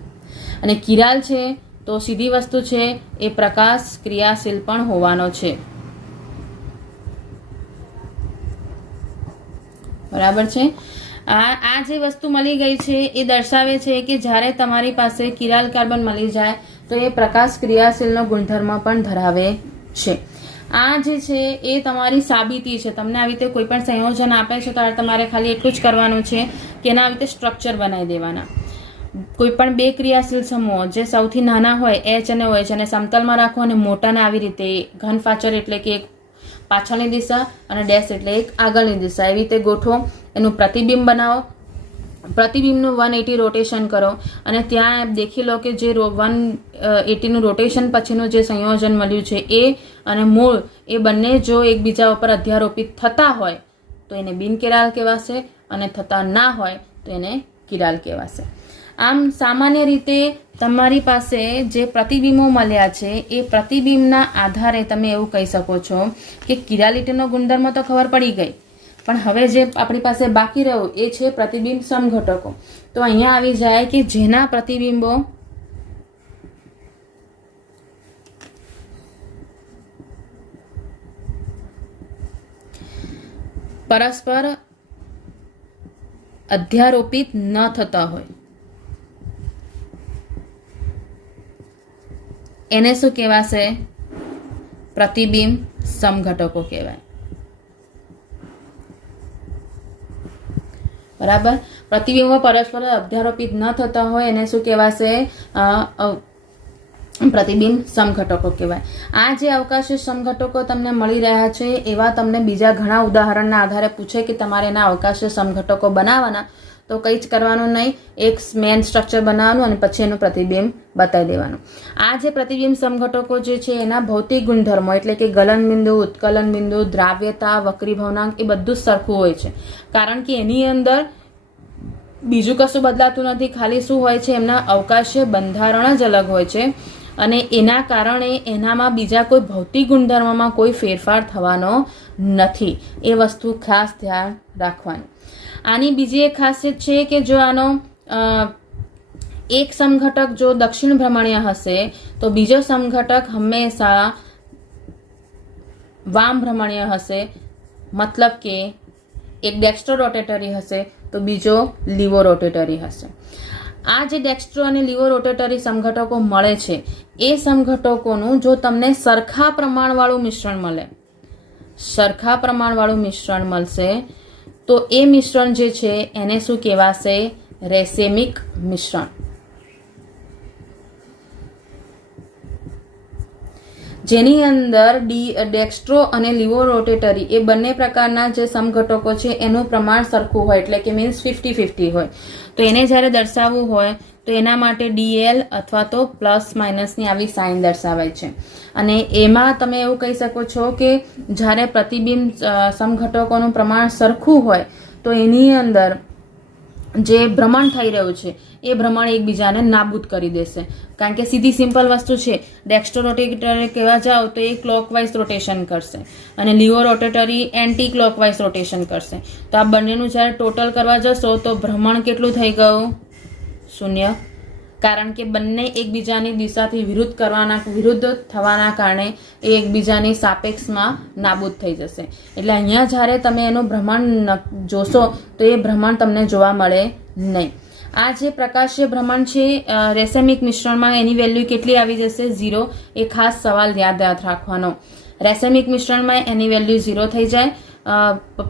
અને કિરાલ છે તો સીધી વસ્તુ છે એ પ્રકાશ ક્રિયાશીલ પણ હોવાનો છે, બરાબર છે. આ જે વસ્તુ મળી ગઈ છે એ દર્શાવે છે કે જ્યારે તમારી પાસે કિરાલ કાર્બન મળી જાય તો એ પ્રકાશ ક્રિયાશીલનો ગુણધર્મ પણ ધરાવે છે. આ જે છે એ તમારી સાબિતી છે. તમને આવી રીતે કોઈ પણ સંયોજન આપે છે તો તમારે ખાલી એટલું જ કરવાનું છે કે એના આવી રીતે સ્ટ્રક્ચર બનાવી દેવાના. કોઈ પણ બે ક્રિયાશીલ સમૂહો જે સૌથી નાના હોય H અને OH અને સમતલમાં રાખો, અને મોટાને આવી રીતે ઘન ફાચર એટલે કે એક પાછળની દિશા અને ડેશ એટલે એક આગળની દિશા, એવી રીતે ગોઠવો. એનું પ્રતિબિંબ બનાવો, પ્રતિબિંબનું 180 રોટેશન કરો અને ત્યાં દેખી લો કે જે 180 નું રોટેશન પછીનું જે સંયોજન મળ્યું છે એ અને મૂળ એ બંને જો એકબીજા ઉપર અધ્યારોપિત થતા હોય તો એને બિનકિરાલ કહેવાશે, અને થતા ના હોય તો એને કિરાલ કહેવાશે. આમ સામાન્ય રીતે તમારી પાસે જે પ્રતિબિંબો મળ્યા છે એ પ્રતિબિંબના આધારે તમે એવું કહી શકો છો કે કિરાલિટીનો ગુણધર્મ તો ખબર પડી ગઈ, પણ હવે જે આપણી પાસે બાકી રહ્યું એ છે પ્રતિબિંબ સમઘટકો. તો અહીંયા આવી જાય કે જેના પ્રતિબિંબો પરસ્પર અધ્યારોપિત ન થતા હોય એને શું કહેવાશે? પ્રતિબિંબ સમઘટકો કહેવાય, બરાબર. પ્રતિબિંબો પરસ્પર અધ્યારોપિત ન થતા હોય એને શું કહેવાશે? પ્રતિબિંબ સમઘટકો કહેવાય. આ જે અવકાશી સમઘટકો તમને મળી રહ્યા છે એવા તમને બીજા ઘણા ઉદાહરણના આધારે પૂછે કે તમારે એના અવકાશી સમઘટકો બનાવવાના, તો કંઈ જ કરવાનું નહીં, એક મેન સ્ટ્રક્ચર બનાવવાનું અને પછી એનું પ્રતિબિંબ બતાવી દેવાનું. આ જે પ્રતિબિંબ સમઘટકો જે છે એના ભૌતિક ગુણધર્મો એટલે કે ગલન બિંદુ, ઉત્કલન બિંદુ, દ્રાવ્યતા, વક્રીભવનાંક એ બધું જ સરખું હોય છે, કારણ કે એની અંદર બીજું કશું બદલાતું નથી. ખાલી શું હોય છે? એમના અવકાશીય બંધારણ જ અલગ હોય છે અને એના કારણે એનામાં બીજા કોઈ ભૌતિક ગુણધર્મમાં કોઈ ફેરફાર થવાનો નથી. એ વસ્તુ ખાસ ધ્યાન રાખવાની. આની બીજી એક ખાસિયત છે કે જો આનો એક સમઘટક જો દક્ષિણ ભ્રમણીય હશે તો બીજો સમઘટક હંમેશા વામ ભ્રમણીય હશે. મતલબ કે એક ડેક્સ્ટ્રો રોટેટરી હશે તો બીજો લીવો રોટેટરી હશે. આ જે ડેક્સ્ટ્રો અને લીવો રોટેટરી સમઘટકો મળે છે એ સમઘટકોનું જો તમને સરખા પ્રમાણવાળું મિશ્રણ મળશે તો એ મિશ્રણ જે છે એને શું કહેવાશે? રેસેમિક મિશ્રણ. જેની અંદર ડેક્સ્ટ્રો અને લીવો રોટેટરી એ બંને પ્રકારના જે સમઘટકો છે એનું પ્રમાણ સરખું હોય, એટલે કે મીન્સ 50-50 હોય. તો એને જ્યારે દર્શાવવું હોય તો એના માટે DL અથવા તો પ્લસ માઇનસની આવી સાઇન દર્શાવાય છે. અને એમાં તમે એવું કહી શકો છો કે જ્યારે પ્રતિબિંબ સમઘટકોનું પ્રમાણ સરખું હોય તો એની અંદર જે ભ્રમણ થઈ રહ્યું છે એ ભ્રમણ એકબીજાને નાબૂદ કરી દેશે. કારણ કે સીધી સિમ્પલ વસ્તુ છે, ડેક્સ્ટ્રો રોટેટરી કહેવા જાઓ તો એ ક્લોકવાઇઝ રોટેશન કરશે અને લીવો રોટેટરી એન્ટી ક્લોકવાઇઝ રોટેશન કરશે. તો આ બંનેનું જ્યારે ટોટલ કરવા જશો તો ભ્રમણ કેટલું થઈ ગયું? 0. કારણ કે બંને એકબીજાની દિશાથી વિરુદ્ધ થવાના કારણે એ એકબીજાની સાપેક્ષમાં નાબૂદ થઈ જશે. એટલે અહીંયા જ્યારે તમે એનું ભ્રમણ જોશો તો એ ભ્રમણ તમને જોવા મળે નહીં. આ જે પ્રકાશીય ભ્રમણ છે રેસેમિક મિશ્રણમાં એની વેલ્યુ કેટલી આવી જશે? 0. એ ખાસ સવાલ યાદ રાખવાનો. રેસેમિક મિશ્રણમાં એની વેલ્યુ 0 થઈ જાય.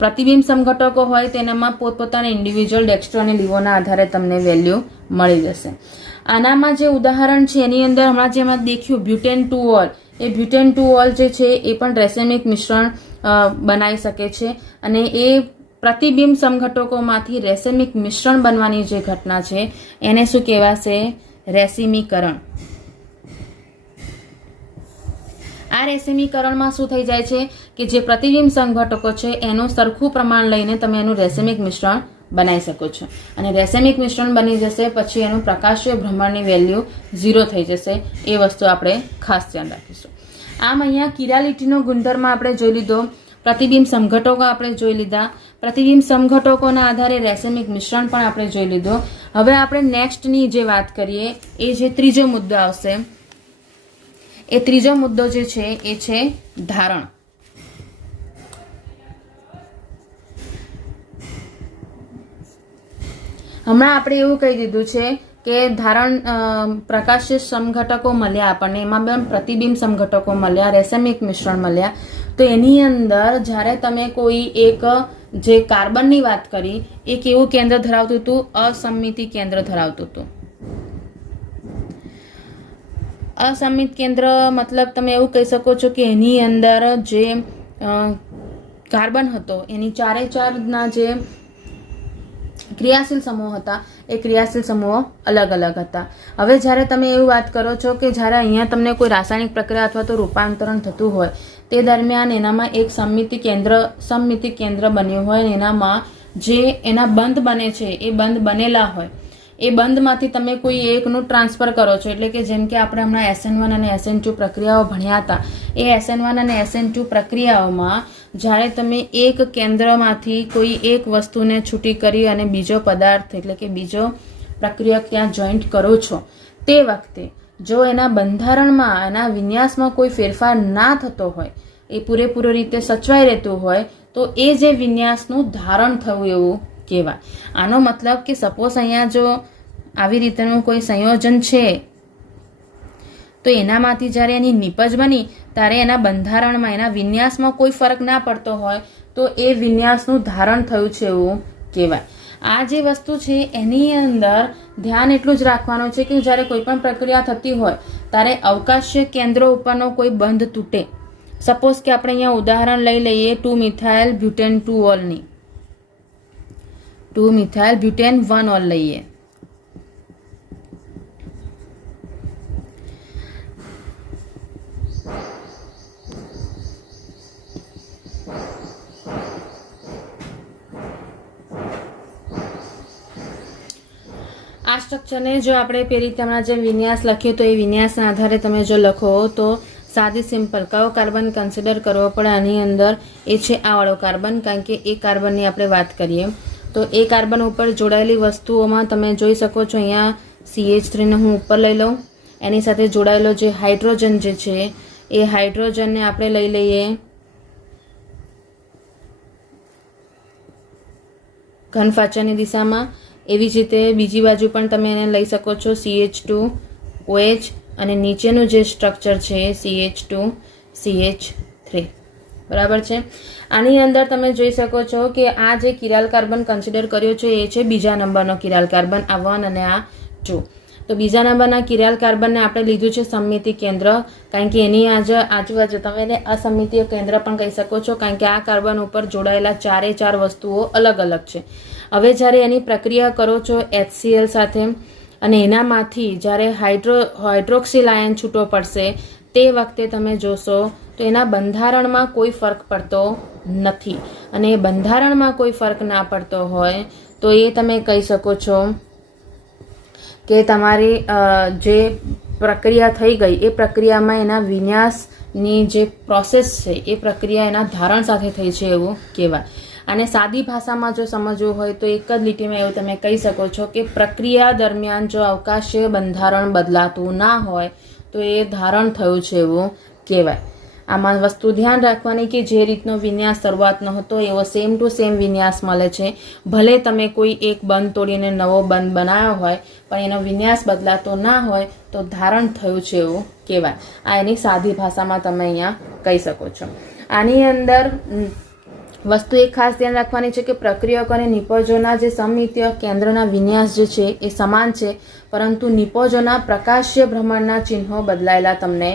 પ્રતિબિંબ સમઘટકો હોય તેનામાં પોતપોતાના ઇન્ડિવિજ્યુઅલ ડેક્સ્ટ્રો અને લીવોના આધારે તમને વેલ્યુ મળી જશે. આનામાં જે ઉદાહરણ છે એની અંદર હમણાં જે એમાં દેખ્યું બ્યુટેન 2 ઓલ, એ બ્યુટેન 2 ઓલ જે છે એ પણ રેસેમિક મિશ્રણ બનાવી શકે છે. અને એ પ્રતિબિંબ સમઘટકોમાંથી રેસેમિક મિશ્રણ બનવાની જે ઘટના છે એને શું કહેવાશે? રેસીમીકરણ. આ રેસીમીકરણમાં શું થઈ જાય છે કે જે પ્રતિબિંબ સમઘટકો છે એનું સરખું પ્રમાણ લઈને તમે એનું રેસેમિક મિશ્રણ બનાવી શકો છો. અને રેસેમિક મિશ્રણ બની જશે પછી એનું પ્રકાશીય ભ્રમણની વેલ્યુ 0 થઈ જશે. એ વસ્તુ આપણે ખાસ ધ્યાન રાખીશું. આમ અહીંયા કિરાલિટીનો ગુણધર્મ આપણે જોઈ લીધો, પ્રતિબિંબ સમઘટકો આપણે જોઈ લીધા, પ્રતિબિંબ સમઘટકોના આધારે રેસેમિક મિશ્રણ પણ આપણે જોઈ લીધો. હવે આપણે નેક્સ્ટની જે વાત કરીએ એ જે ત્રીજો મુદ્દો આવશે, એ ત્રીજો મુદ્દો જે છે એ છે ધારણ. હમણાં આપણે એવું કહી દીધું છે કે ધારણ પ્રકાશીય સમઘટકો મળ્યા આપણને, એમાં પણ પ્રતિબિંબ સમઘટકો મળ્યા, રેસેમિક મિશ્રણ મળ્યા. તો એની અંદર જ્યારે તમે કોઈ એક જે કાર્બનની વાત કરી એ કેવું કેન્દ્ર ધરાવતું હતું? અસમમિતિ કેન્દ્ર ધરાવતું હતું. અસમમિત કેન્દ્ર મતલબ તમે એવું કહી શકો છો કે એની અંદર જે કાર્બન હતો એની ચારે ચારના જે ક્રિયાશીલ સમૂહ હતા એ ક્રિયાશીલ સમૂહો અલગ અલગ હતા. હવે જ્યારે તમે એવું વાત કરો છો કે જ્યારે અહીંયા તમને કોઈ રાસાયણિક પ્રક્રિયા અથવા તો રૂપાંતરણ થતું હોય તે દરમિયાન એનામાં એક સમમિતિ કેન્દ્ર બન્યું હોય અને એનામાં જે એના બંધ બને છે એ બંધ બનેલા હોય, એ બંધમાંથી તમે કોઈ એકનું ટ્રાન્સફર કરો છો. એટલે કે જેમ કે આપણે હમણાં SN1 અને SN2 પ્રક્રિયાઓ ભણ્યા હતા, એ SN1 અને SN2 પ્રક્રિયાઓમાં જ્યારે તમે એક કેન્દ્રમાંથી કોઈ એક વસ્તુને છૂટી કરી અને બીજો પદાર્થ એટલે કે બીજો પ્રક્રિયા ત્યાં જોઈન્ટ કરો છો તે વખતે જો એના બંધારણમાં એના વિન્યાસમાં કોઈ ફેરફાર ના થતો હોય, એ પૂરેપૂરો રીતે સચવાઈ રહેતું હોય તો એ જે વિન્યાસનું ધારણ થવું એવું કહેવાય. આનો મતલબ કે સપોઝ અહીંયા જો આવી રીતનું કોઈ સંયોજન છે તો એનામાંથી જ્યારે એની નિપજ બની ત્યારે એના બંધારણમાં એના વિન્યાસમાં કોઈ ફરક ના પડતો હોય તો એ વિન્યાસનું ધારણ થયું છે એવું કહેવાય. આ જે વસ્તુ છે એની અંદર ધ્યાન એટલું જ રાખવાનું છે કે જ્યારે કોઈ પણ પ્રક્રિયા થતી હોય ત્યારે અવકાશીય કેન્દ્રો ઉપરનો કોઈ બંધ તૂટે. સપોઝ કે આપણે અહીંયા ઉદાહરણ લઈ લઈએ 2-મિથાઇલ બ્યુટેન 2 ઓલની, 2-મિથાઇલ બ્યુટેન 1 ઓલ લઈએ. આ સ્ટ્રક્ચરને જો આપણે પેલી રીતે હમણાં જેમ વિન્યાસ લખ્યો તો એ વિન્યાસના આધારે તમે જો લખો તો સાદી સિમ્પલ કયો કાર્બન કન્સિડર કરવો પડે આની અંદર એ છે આ વાળો કાર્બન. કારણ કે એ કાર્બનની આપણે વાત કરીએ તો એ કાર્બન ઉપર જોડાયેલી વસ્તુઓમાં તમે જોઈ શકો છો અહીંયા CH3 ને હું ઉપર લઈ લઉં, એની સાથે જોડાયેલો જે હાઇડ્રોજન જે છે એ હાઇડ્રોજનને આપણે લઈ લઈએ ઘનફાચરની દિશામાં. એવી જ રીતે બીજી બાજુ પણ તમે એને લઈ શકો છો CH2OH અને નીચેનું જે સ્ટ્રક્ચર છે CH2 CH3. બરાબર છે. આની અંદર તમે જોઈ શકો છો કે આ જે કિરાલ કાર્બન કન્સિડર કર્યો છે એ છે બીજા નંબરનો કિરાલ કાર્બન, આ 1 અને આ 2. તો બીજા નંબરના કિરાલ કાર્બનને આપણે લીધું છે સમમિતિ કેન્દ્ર, કારણ કે એની આજુબાજુ તમે એને અસમિતીય કેન્દ્ર પણ કહી શકો છો, કારણ કે આ કાર્બન ઉપર જોડાયેલા ચારે ચાર વસ્તુઓ અલગ અલગ છે. હવે જ્યારે એની પ્રક્રિયા કરો છો HCl સાથે અને એનામાંથી જ્યારે હાઇડ્રોક્સિલ આયન છૂટો પડશે તે વખતે તમે જોશો તો એના બંધારણમાં કોઈ ફરક પડતો નથી. અને એ બંધારણમાં કોઈ ફરક ના પડતો હોય તો એ તમે કહી શકો છો કે તમારી જે પ્રક્રિયા થઈ ગઈ એ પ્રક્રિયામાં એના વિન્યાસની જે પ્રોસેસ છે એ પ્રક્રિયા એના ધારણ સાથે થઈ છે એવું કહેવાય. અને સાદી ભાષામાં જો સમજવું હોય તો એક જ લીટીમાં એવું તમે કહી શકો છો કે પ્રક્રિયા દરમિયાન જો અવકાશીય બંધારણ બદલાતું ના હોય તો એ ધારણ થયું છે એવું કહેવાય. આમાં વસ્તુ ધ્યાન રાખવાની કે જે રીતનો વિન્યાસ શરૂઆતનો હતો એવો સેમ ટુ સેમ વિન્યાસ મળે છે. ભલે તમે કોઈ એક બંધ તોડીને નવો બંધ બનાવ્યો હોય પણ એનો વિન્યાસ બદલાતો ના હોય તો ધારણ થયું છે એવું કહેવાય. આ એની સાદી ભાષામાં તમે અહીંયા કહી શકો છો. આની અંદર વસ્તુ એક ખાસ ધ્યાન રાખવાની છે કે પ્રક્રિયક અને નિપજોના જે સમમિતીય કેન્દ્રના વિન્યાસ જે છે એ સમાન છે, પરંતુ નિપજોના પ્રકાશીય ભ્રમણના ચિહ્નો બદલાયેલા તમને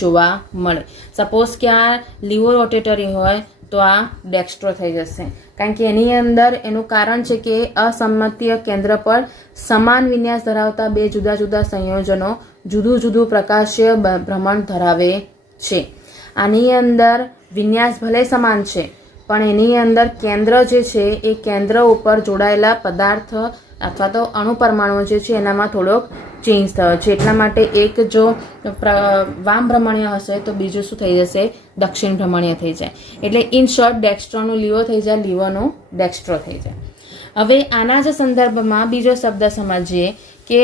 જોવા મળે. સપોઝ કે આ લીવો રોટેટરી હોય તો આ ડેક્સ્ટ્રો થઈ જશે, કારણ કે એની અંદર એનું કારણ છે કે અસમમિતીય કેન્દ્ર પર સમાન વિન્યાસ ધરાવતા બે જુદા જુદા સંયોજનો જુદું જુદું પ્રકાશીય ભ્રમણ ધરાવે છે. આની અંદર વિન્યાસ ભલે સમાન છે પણ એની અંદર કેન્દ્ર જે છે એ કેન્દ્ર ઉપર જોડાયેલા પદાર્થ અથવા તો અણુ પરમાણુ જે છે એનામાં થોડોક ચેન્જ થયો છે. એટલા માટે એક જો વામ ભ્રમણીય હશે તો બીજું શું થઈ જશે, દક્ષિણ ભ્રમણીય થઈ જાય. એટલે ઇન શોર્ટ ડેક્સ્ટ્રોનું લીવો થઈ જાય, લીવોનું ડેક્સ્ટ્રો થઈ જાય. હવે આના જ સંદર્ભમાં બીજો શબ્દ સમજીએ કે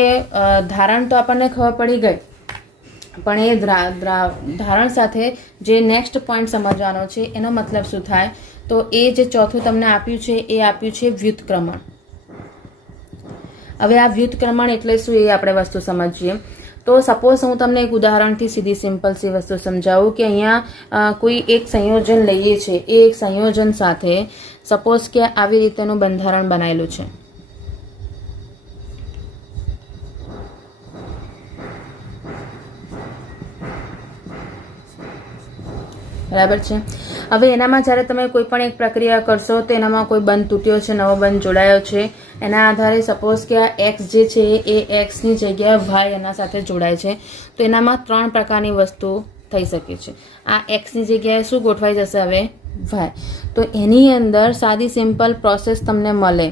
ધારણ તો આપણને ખબર પડી ગઈ, પણ એ ધારણ સાથે જે નેક્સ્ટ પોઈન્ટ સમજવાનો છે એનો મતલબ શું થાય, તો એ જે ચોથું તમને આપ્યું છે એ આપ્યું છે વ્યુત્ક્રમણ. હવે આ વ્યુત્ક્રમણ એટલે શું એ આપણે વસ્તુ સમજીએ. તો સપોઝ હું તમને એક ઉદાહરણથી સીધી સિમ્પલ સી વસ્તુ સમજાવું કે અહીંયા કોઈ એક સંયોજન લઈએ છીએ, એ એક સંયોજન સાથે સપોઝ કે આવી રીતેનું બંધારણ બનાવેલું છે. બરાબર છે. હવે એનામાં જ્યારે તમે કોઈ પણ એક પ્રક્રિયા કરશો તો એનામાં કોઈ બંધ તૂટ્યો છે, નવો બંધ જોડાયો છે, એના આધારે સપોઝ કે આ એક્સ જે છે એ એક્સની જગ્યાએ વાય એના સાથે જોડાય છે, તો એનામાં 3 પ્રકારની વસ્તુ થઈ શકે છે. આ એક્સની જગ્યાએ શું ગોઠવાઈ જશે, હવે વાય. તો એની અંદર સાદી સિમ્પલ પ્રોસેસ તમને મળે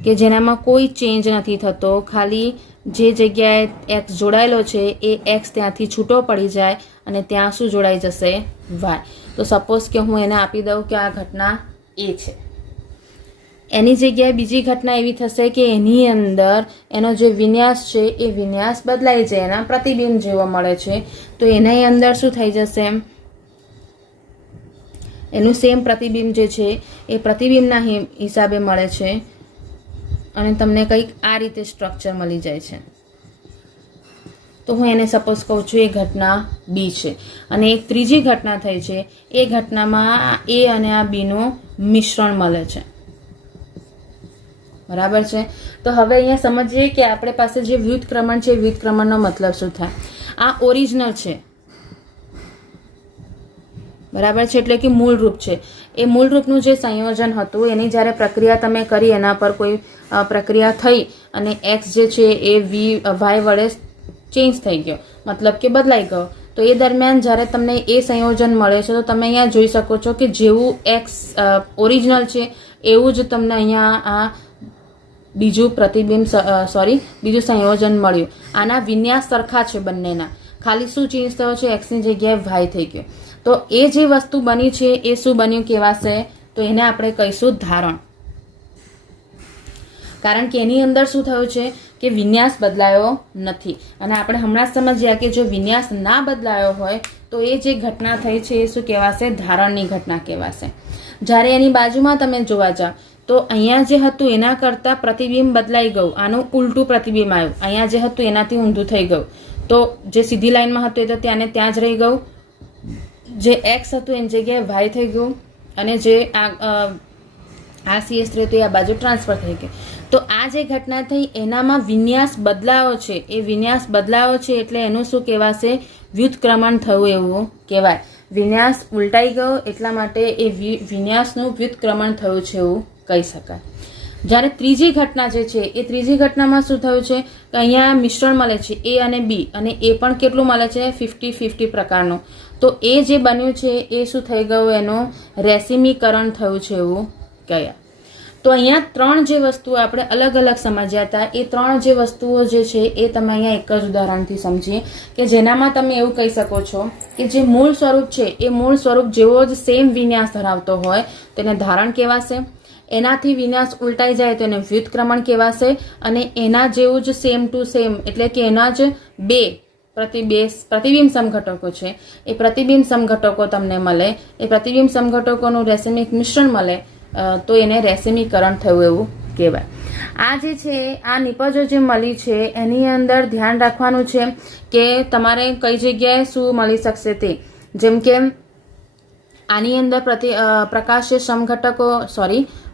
કે જેનામાં કોઈ ચેન્જ નથી થતો, ખાલી જે જગ્યાએ એક્સ જોડાયેલો છે એ એક્સ ત્યાંથી છૂટો પડી જાય અને ત્યાં શું જોડાઈ જશે, વાય. તો સપોઝ કે હું એને આપી દઉં કે આ ઘટના એ છે, એની જગ્યાએ બીજી ઘટના એવી થશે કે એની અંદર એનો જે વિન્યાસ છે એ વિન્યાસ બદલાઈ જાય, એના પ્રતિબિંબ જેવો મળે છે. તો એની અંદર શું થઈ જશે, એનું સેમ પ્રતિબિંબ જે છે એ પ્રતિબિંબના હિસાબે મળે છે અને તમને કંઈક આ રીતે સ્ટ્રક્ચર મળી જાય છે. તો હું એને સપોઝ કહું છું એ ઘટના બી છે. અને એક ત્રીજી ઘટના થઈ છે, એ ઘટનામાં એ અને આ બીનું મિશ્રણ મળે છે. બરાબર છે. તો હવે અહીંયા સમજીએ કે આપણે પાસે જે વ્યુત્ક્રમણ છે, વ્યુત્ક્રમણનો મતલબ શું થાય. આ ઓરિજિનલ છે, બરાબર છે, એટલે કે મૂળ રૂપ છે. એ મૂળ રૂપનું જે સંયોજન હતું એની જ્યારે પ્રક્રિયા તમે કરી, એના પર કોઈ પ્રક્રિયા થઈ અને એક્સ જે છે એ વાય વડે ચેન્જ થઈ ગયો, મતલબ કે બદલાઈ ગયો. તો એ દરમિયાન જ્યારે તમને એ સંયોજન મળે છે તો તમે અહીંયા જોઈ શકો છો કે જેવું એક્સ ઓરિજિનલ છે એવું જ તમને અહીંયા આ બીજું બીજું સંયોજન મળ્યું. આના વિન્યાસ સરખા છે બંનેના, ખાલી શું ચેન્જ થયો છે, એક્સની જગ્યાએ વાય થઈ ગયો. તો એ જે વસ્તુ બની છે એ શું બન્યું કહેવાશે, તો એને આપણે કહીશું ધારણ. કારણ કે એની અંદર શું થયું છે કે વિન્યાસ બદલાયો નથી. અને આપણે હમણાં જ સમજ્યા કે જો વિન્યાસ ના બદલાયો હોય તો એ જે ઘટના થઈ છે એ શું કહેવાશે, ધારણની ઘટના કહેવાશે. જ્યારે એની બાજુમાં તમે જોવા જાઓ તો અહીંયા જે હતું એના કરતાં પ્રતિબિંબ બદલાઈ ગયું, આનું ઉલટું પ્રતિબિંબ આવ્યું. અહીંયા જે હતું એનાથી ઊંધું થઈ ગયું. તો જે સીધી લાઈનમાં હતું એ તો ત્યાં ને ત્યાં જ રહી ગયું, જે એક્સ હતું એની જગ્યાએ વાય થઈ ગયું અને જે આ CS3 હતું એ આ બાજુ ટ્રાન્સફર થઈ ગયું. તો આ જે ઘટના થઈ એનામાં વિન્યાસ બદલાવો છે, એ વિન્યાસ બદલાવો છે એટલે એનું શું કહેવાશે? વ્યુત્ક્રમણ થયું એવું કહેવાય. વિન્યાસ ઉલટાઈ ગયો એટલા માટે એ વિન્યાસનું વ્યુત્ક્રમણ થયું છે એવું કહી શકાય. જ્યારે ત્રીજી ઘટના જે છે એ ત્રીજી ઘટનામાં શું થયું છે કે અહીંયા મિશ્રણ મળે છે A અને B, અને એ પણ કેટલું મળે છે? 50-50 પ્રકારનું. તો એ જે બન્યું છે એ શું થઈ ગયું? એનું રેસિમીકરણ થયું છે એવું કહેવાય. તો અહીંયા ત્રણ જે વસ્તુઓ આપણે અલગ અલગ સમજ્યા હતા, એ ત્રણ જે વસ્તુઓ જે છે એ તમે અહીંયા એક જ ઉદાહરણથી સમજીએ કે જેનામાં તમે એવું કહી શકો છો કે જે મૂળ સ્વરૂપ છે એ મૂળ સ્વરૂપ જેવો જ સેમ વિન્યાસ ધરાવતો હોય તેને ધારણ કહેવાશે. એનાથી વિન્યાસ ઉલટાઈ જાય તો એને વ્યુત્ક્રમણ કહેવાશે. અને એના જેવું જ સેમ ટુ સેમ એટલે કે એના જ બે પ્રતિબિંબ સમઘટકો છે, એ પ્રતિબિંબ સમઘટકો તમને મળે, એ પ્રતિબિંબ સમઘટકોનું રેસિમિક મિશ્રણ મળે તો એને રેસિમીકરણ થયું એવું કહેવાય. આ જે છે આ નિપજો જે મળી છે એની અંદર ધ્યાન રાખવાનું છે કે તમારે કઈ જગ્યાએ શું મળી શકશે તે. જેમ કે આની અંદર પ્રકાશીય સમઘટકો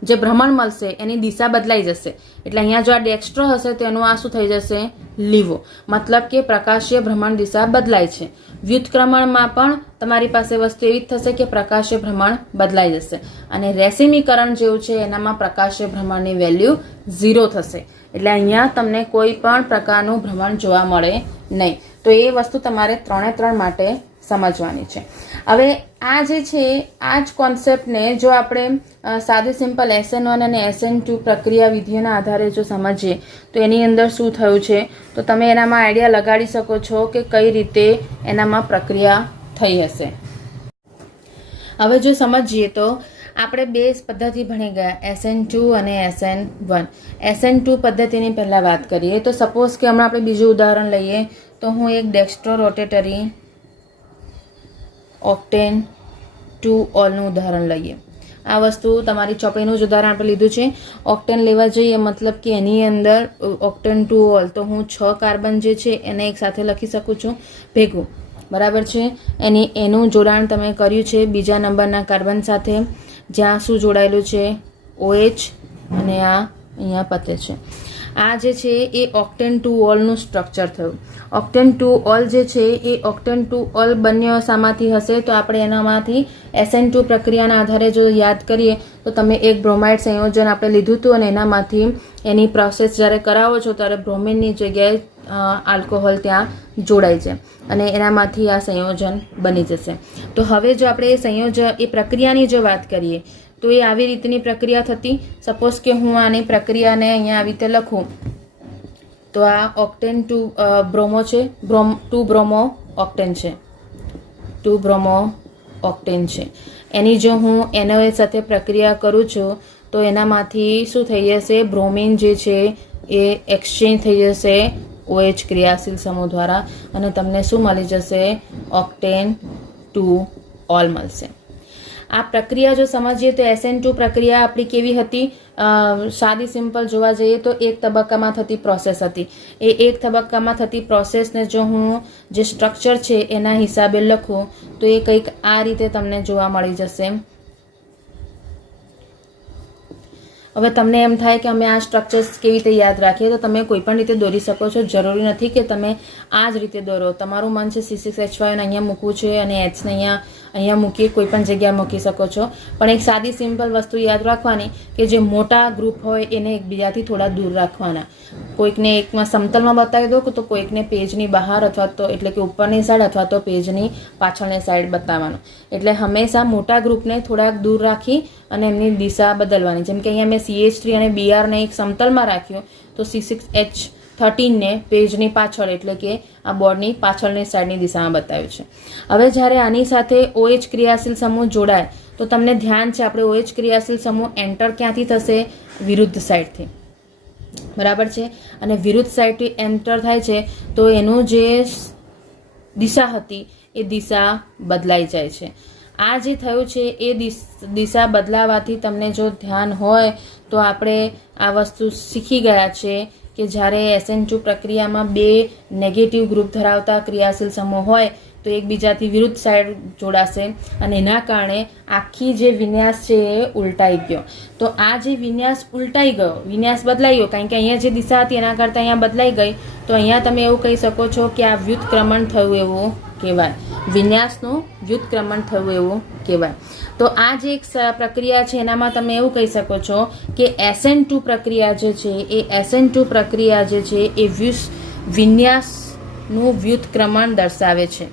જે ભ્રમણ મળશે એની દિશા બદલાઈ જશે. એટલે અહીંયા જો આ ડેક્સ્ટ્રો હશે તો એનું આ શું થઈ જશે? લીવો. મતલબ કે પ્રકાશીય ભ્રમણ દિશા બદલાય છે. વ્યુત્ક્રમણમાં પણ તમારી પાસે વસ્તુ એવી જ થશે કે પ્રકાશીય ભ્રમણ બદલાઈ જશે. અને રેસિમીકરણ જેવું છે એનામાં પ્રકાશીય ભ્રમણની વેલ્યુ 0 થશે. એટલે અહીંયા તમને કોઈ પણ પ્રકારનું ભ્રમણ જોવા મળે નહીં. તો એ વસ્તુ તમારે 3 માટે સમજવાની છે. હવે આ જે છે આ જ કોન્સેપ્ટને જો આપણે સાદી સિમ્પલ SN1 અને SN2 પ્રક્રિયા વિધિઓના આધારે જો સમજીએ તો એની અંદર શું થયું છે તો તમે એનામાં આઈડિયા લગાડી શકો છો કે કઈ રીતે એનામાં પ્રક્રિયા થઈ હશે. હવે જો સમજીએ તો આપણે બે પદ્ધતિ ભણી ગયા, SN2 અને SN1. SN2 પદ્ધતિની પહેલાં વાત કરીએ તો સપોઝ કે હમણાં આપણે બીજું ઉદાહરણ લઈએ તો હું એક ડેક્સ્ટ્રો રોટેટરી ઓક્ટેન 2 ઓલનું ઉદાહરણ લઈએ. આ વસ્તુ તમારી ચોપડીનું જ ઉદાહરણ આપણે લીધું છે. ઓક્ટેન લેવા જઈએ મતલબ કે એની અંદર ઓક્ટેન 2 ઓલ તો હું 6 કાર્બન જે છે એને એક સાથે લખી શકું છું ભેગું, બરાબર છે. એનું જોડાણ તમે કર્યું છે બીજા નંબરના કાર્બન સાથે, જ્યાં શું જોડાયેલું છે? OH, અને આ અહીંયા પતે છે. આ જે છે એ ઓક્ટેન 2 ઓલનું સ્ટ્રક્ચર થયું. ઓક્ટેન 2 ઓલ જે છે એ ઓક્ટેન 2 ઓલ બંને શામાંથી હશે તો આપણે એનામાંથી SN2 પ્રક્રિયાના આધારે જો યાદ કરીએ તો તમે એક બ્રોમાઇડ સંયોજન આપણે લીધું હતું અને એનામાંથી એની પ્રોસેસ જ્યારે કરાવો છો ત્યારે બ્રોમિનની જગ્યાએ આલ્કોહોલ ત્યાં જોડાય છે અને એનામાંથી આ સંયોજન બની જશે. તો હવે જો આપણે એ પ્રક્રિયાની જો વાત કરીએ તો એ આવી રીતની પ્રક્રિયા થતી. સપોઝ કે હું આની પ્રક્રિયાને અહીંયા આવી રીતે લખું તો આ ઓક્ટેન 2 બ્રોમો છે, 2 બ્રોમો ઓક્ટેન છે, 2 બ્રોમો ઓક્ટેન છે. એની જો હું NOH સાથે પ્રક્રિયા કરું છું તો એનામાંથી શું થઈ જશે? બ્રોમિન જે છે એ એક્સચેન્જ થઈ જશે OH ક્રિયાશીલ સમૂહ દ્વારા અને તમને શું મળી જશે? ઓક્ટેન 2 ઓલ મળશે. આ પ્રક્રિયા જો સમજીએ તો SN2 પ્રક્રિયા આપણી કેવી હતી? સાદી સિમ્પલ જોવા જઈએ તો એક તબક્કામાં થતી પ્રોસેસ હતી. એ એક તબક્કામાં થતી પ્રોસેસને જો હું જે સ્ટ્રક્ચર છે એના હિસાબે લખું તો એ કંઈક આ રીતે તમને જોવા મળી જશે. હવે તમને એમ થાય કે અમે આ સ્ટ્રક્ચર્સ કેવી રીતે યાદ રાખીએ તો તમે કોઈ પણ રીતે દોરી શકો છો. જરૂરી નથી કે તમે આ જ રીતે દોરો. તમારું મન છે C6H5 અહીંયા મૂકવું છે અને H ને અહીંયા મૂકી કોઈ પણ જગ્યાએ મૂકી શકો છો. પણ એક સાદી સિમ્પલ વસ્તુ યાદ રાખવાની કે જે મોટા ગ્રુપ હોય એને એકબીજાથી થોડા દૂર રાખવાના. કોઈકને એકમાં સમતલમાં બતાવી દો તો કોઈકને પેજની બહાર અથવા તો એટલે કે ઉપરની સાઈડ અથવા તો પેજની પાછળની સાઈડ બતાવવાનું. એટલે હંમેશા મોટા ગ્રુપને થોડાક દૂર રાખી અને એમની દિશા બદલવાની. જેમ કે અહીંયા મેં CH3 અને Br ને એક સમતલમાં રાખ્યું તો C6H13 ને પેજની પાછળ એટલે કે આ બોર્ડની પાછળની સાઈડની દિશામાં બતાવ્યું છે. હવે જ્યારે આની સાથે OH ક્રિયાશીલ સમૂહ જોડાય તો તમને ધ્યાન છે આપણે OH ક્રિયાશીલ સમૂહ એન્ટર ક્યાંથી થશે? વિરુદ્ધ સાઈડથી, બરાબર છે. અને વિરુદ્ધ સાઈડથી એન્ટર થાય છે તો એનું જે દિશા હતી એ દિશા બદલાઈ જાય છે. આ જે થયું છે એ દિશા બદલાવાથી તમને જો ધ્યાન હોય તો આપણે આ વસ્તુ શીખી ગયા છે કે જ્યારે SN2 પ્રક્રિયામાં બે નેગેટિવ ગ્રુપ ધરાવતા ક્રિયાશીલ સમૂહ હોય તો એકબીજાથી વિરુદ્ધ સાઈડ જોડાશે અને એના કારણે આખી જે વિન્યાસ છે એ ઉલટાઈ ગયો. તો આ જે વિન્યાસ ઉલટાઈ ગયો, વિન્યાસ બદલાઈ ગયો, કારણ કે અહીંયા જે દિશા હતી એના કરતાં અહીંયા બદલાઈ ગઈ, તો અહીંયા તમે એવું કહી શકો છો કે આ વ્યુત્ક્રમણ થયું એવું કહેવાય, વિન્યાસનું વ્યુત્ક્રમણ થયું એવું કહેવાય. તો આ જે એક પ્રક્રિયા છે એનામાં તમે એવું કહી શકો છો કે SN2 પ્રક્રિયા જે છે એ SN2 પ્રક્રિયા જે છે એ વિન્યાસનું વ્યુત્ક્રમણ દર્શાવે છે.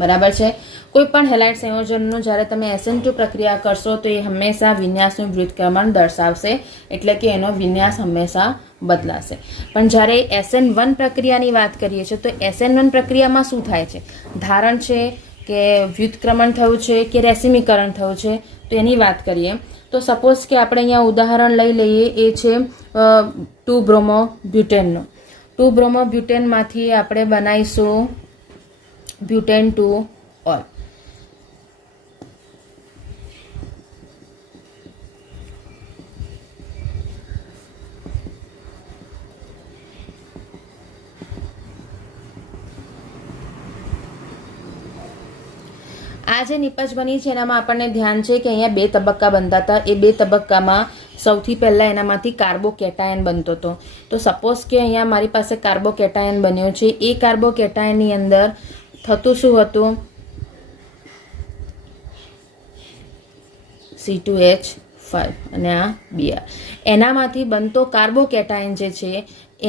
બરાબર છે. કોઈ પણ હેલાઇડ સંયોજનનું જ્યારે તમે SN2 પ્રક્રિયા કરશો તો એ હંમેશા વિન્યાસનું વ્યુત્ક્રમણ દર્શાવશે, એટલે કે એનો વિન્યાસ હંમેશા બદલાશે. પણ જ્યારે SN1 પ્રક્રિયાની વાત કરીએ છીએ તો SN1 પ્રક્રિયામાં શું થાય છે? ધારણ છે કે વ્યુત્ક્રમણ થયું છે કે રેસિમીકરણ થયું છે, તો એની વાત કરીએ તો સપોઝ કે આપણે અહીંયા ઉદાહરણ લઈ લઈએ, એ છે 2-બ્રોમોબ્યુટેનનું. 2-બ્રોમોબ્યુટેનમાંથી આપણે બનાવીશું બ્યુટેન 2 ઓલ. આ જે નિપજ બની છે એનામાં આપણને ધ્યાન છે કે અહીંયા 2 તબક્કા બનતા હતા. એ 2 તબક્કામાં સૌથી પહેલાં એનામાંથી કાર્બોકેટાયન બનતો હતો. તો સપોઝ કે અહીંયા મારી પાસે કાર્બોકેટાયન બન્યો છે. એ કાર્બોકેટાયનની અંદર થતું શું હતું? C2H5 અને આ Br. એનામાંથી બનતો કાર્બોકેટાયન જે છે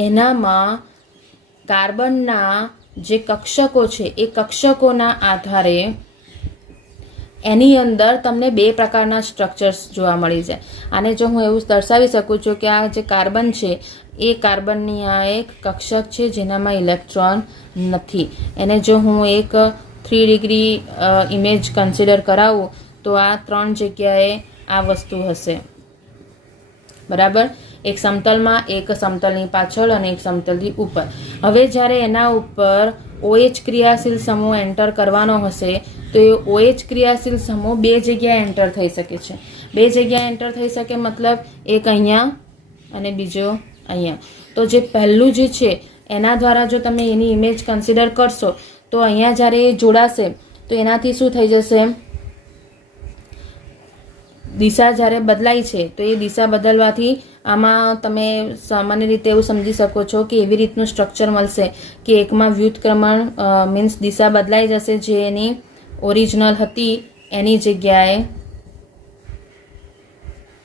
એનામાં કાર્બનના જે કક્ષકો છે એ કક્ષકોના આધારે એની અંદર તમને 2 પ્રકારના સ્ટ્રક્ચર્સ જોવા મળી જાય. આને જો હું એવું દર્શાવી શકું છું કે આ જે કાર્બન છે એ કાર્બનની આ એક કક્ષક છે જેનામાં ઇલેક્ટ્રોન નથી. એને જો હું એક 3 ડિગ્રી ઇમેજ કન્સિડર કરાવું તો આ 3 જગ્યાએ આ વસ્તુ હશે. બરાબર, એક સમતલમાં, એક સમતલની પાછળ અને એક સમતલથી ઉપર. હવે જ્યારે એના ઉપર OH ક્રિયાશીલ સમૂહ એન્ટર કરવાનો હશે તો એ OH ક્રિયાશીલ સમૂહ 2 જગ્યાએ એન્ટર થઈ શકે છે. 2 જગ્યાએ એન્ટર થઈ શકે મતલબ એક અહીંયા અને બીજો અહીંયા. તો જે પહેલું જે છે એના દ્વારા જો તમે એની ઇમેજ કન્સિડર કરશો તો અહીંયા જ્યારે એ જોડાશે તો એનાથી શું થઈ જશે? દિશા જ્યારે બદલાય છે તો એ દિશા બદલવાથી આમાં તમે સામાન્ય રીતે એવું સમજી શકો છો કે એવી રીતનું સ્ટ્રક્ચર મળશે કે એકમાં વ્યુત્ક્રમણ મીન્સ દિશા બદલાઈ જશે, જે એની ઓરિજિનલ હતી એની જગ્યાએ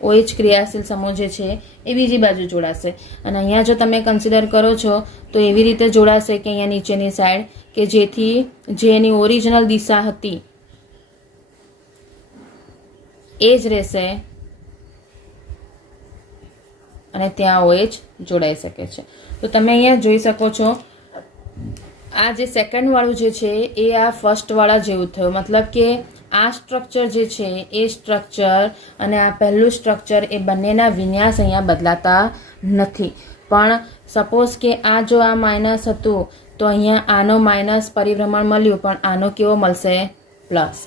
OH ક્રિયાશીલ સમૂહ જે છે એ બીજી બાજુ જોડાશે. અને અહીંયા જો તમે કન્સિડર કરો છો તો એવી રીતે જોડાશે કે અહીંયા નીચેની સાઈડ કે જેથી જે એની ઓરિજિનલ દિશા હતી એ જ રહેશે અને ત્યાં OH જોડાઈ શકે છે. તો તમે અહીંયા જોઈ શકો છો આ જે સેકન્ડ વાળું જે છે એ આ ફર્સ્ટ વાળા જેવું થયું. મતલબ કે આ સ્ટ્રક્ચર જે છે એ સ્ટ્રક્ચર અને આ પહેલું સ્ટ્રક્ચર એ બંનેના વિન્યાસ અહીંયા બદલાતા નથી. પણ સપોઝ કે આ જો આ માઇનસ હતું તો અહીંયા આનો માઇનસ પરિભ્રમણ મળ્યું, પણ આનો કેવો મળશે? પ્લસ.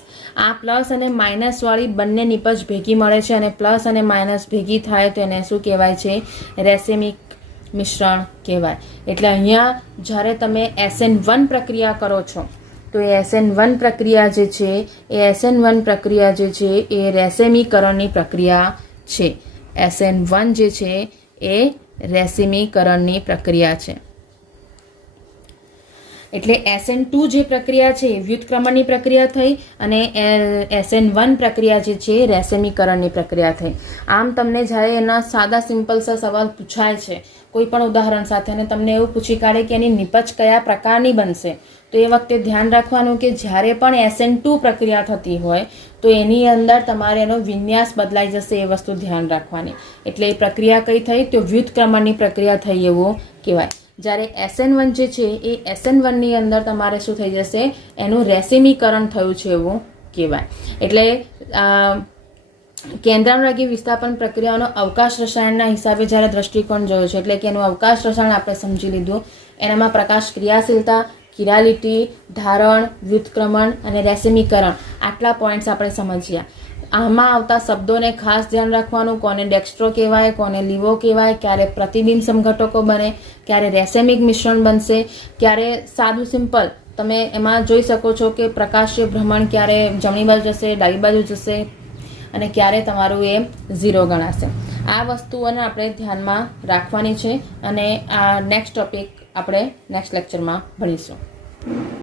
આ પ્લસ અને માઇનસ વાળી બંને નિપજ ભેગી મળે છે અને પ્લસ અને માઇનસ ભેગી થાય તો એને શું કહેવાય છે? રેસેમિક મિશ્રણ કહેવાય. એટલે અહીંયા જ્યારે તમે SN1 પ્રક્રિયા કરો છો તો એ SN1 પ્રક્રિયા જે છે એ રેસેમીકરણની પ્રક્રિયા છે. SN1 જે છે એ રેસેમીકરણની પ્રક્રિયા છે. એટલે SN2 જે પ્રક્રિયા છે વ્યુત્ક્રમણની પ્રક્રિયા થઈ અને SN1 પ્રક્રિયા જે છે રેસેમીકરણની પ્રક્રિયા થઈ. આમ તમને જ્યારે એના સાદા સિમ્પલ સા સવાલ પૂછાય છે કોઈ પણ ઉદાહરણ સાથે અને તમને એવું પૂછી કાઢે કે એની નિપજ કયા પ્રકારની બનશે, તો એ વખતે ધ્યાન રાખવાનું કે જ્યારે પણ SN2 પ્રક્રિયા થતી હોય તો એની અંદર તમારે એનો વિન્યાસ બદલાઈ જશે, એ વસ્તુ ધ્યાન રાખવાની. એટલે એ પ્રક્રિયા કઈ થઈ? તો વ્યુત્ક્રમણની પ્રક્રિયા થઈ એવું કહેવાય. જ્યારે SN1 જે છે એ SN1ની અંદર તમારે શું થઈ જશે? એનું રેસેમીકરણ થયું છે એવું કહેવાય. એટલે કેન્દ્રાનુરાગી વિસ્થાપન પ્રક્રિયાનો અવકાશ રસાયણના હિસાબે જ્યારે દ્રષ્ટિકોણ જોયો છે, એટલે કે એનું અવકાશ રસાયણ આપણે સમજી લીધું. એનામાં પ્રકાશ ક્રિયાશીલતા, કિરાલિટી, ધારણ, વ્યુત્ક્રમણ અને રેસેમીકરણ આટલા પોઈન્ટ્સ આપણે સમજ્યા. આમાં આવતા શબ્દોને ખાસ ધ્યાન રાખવાનું, કોને ડેક્સ્ટ્રો કહેવાય, કોને લીવો કહેવાય, ક્યારે પ્રતિબિંબ સમઘટકો બને, ક્યારે રેસેમિક મિશ્રણ બનશે, ક્યારે સાદું સિમ્પલ તમે એમાં જોઈ શકો છો કે પ્રકાશીય ભ્રમણ ક્યારે જમણી બાજુ જશે, ડાબી બાજુ જશે અને ક્યારે તમારું એ 0 ગણાશે. આ વસ્તુઓને આપણે ધ્યાનમાં રાખવાની છે અને આ નેક્સ્ટ ટોપિક આપણે નેક્સ્ટ લેક્ચરમાં ભણીશું.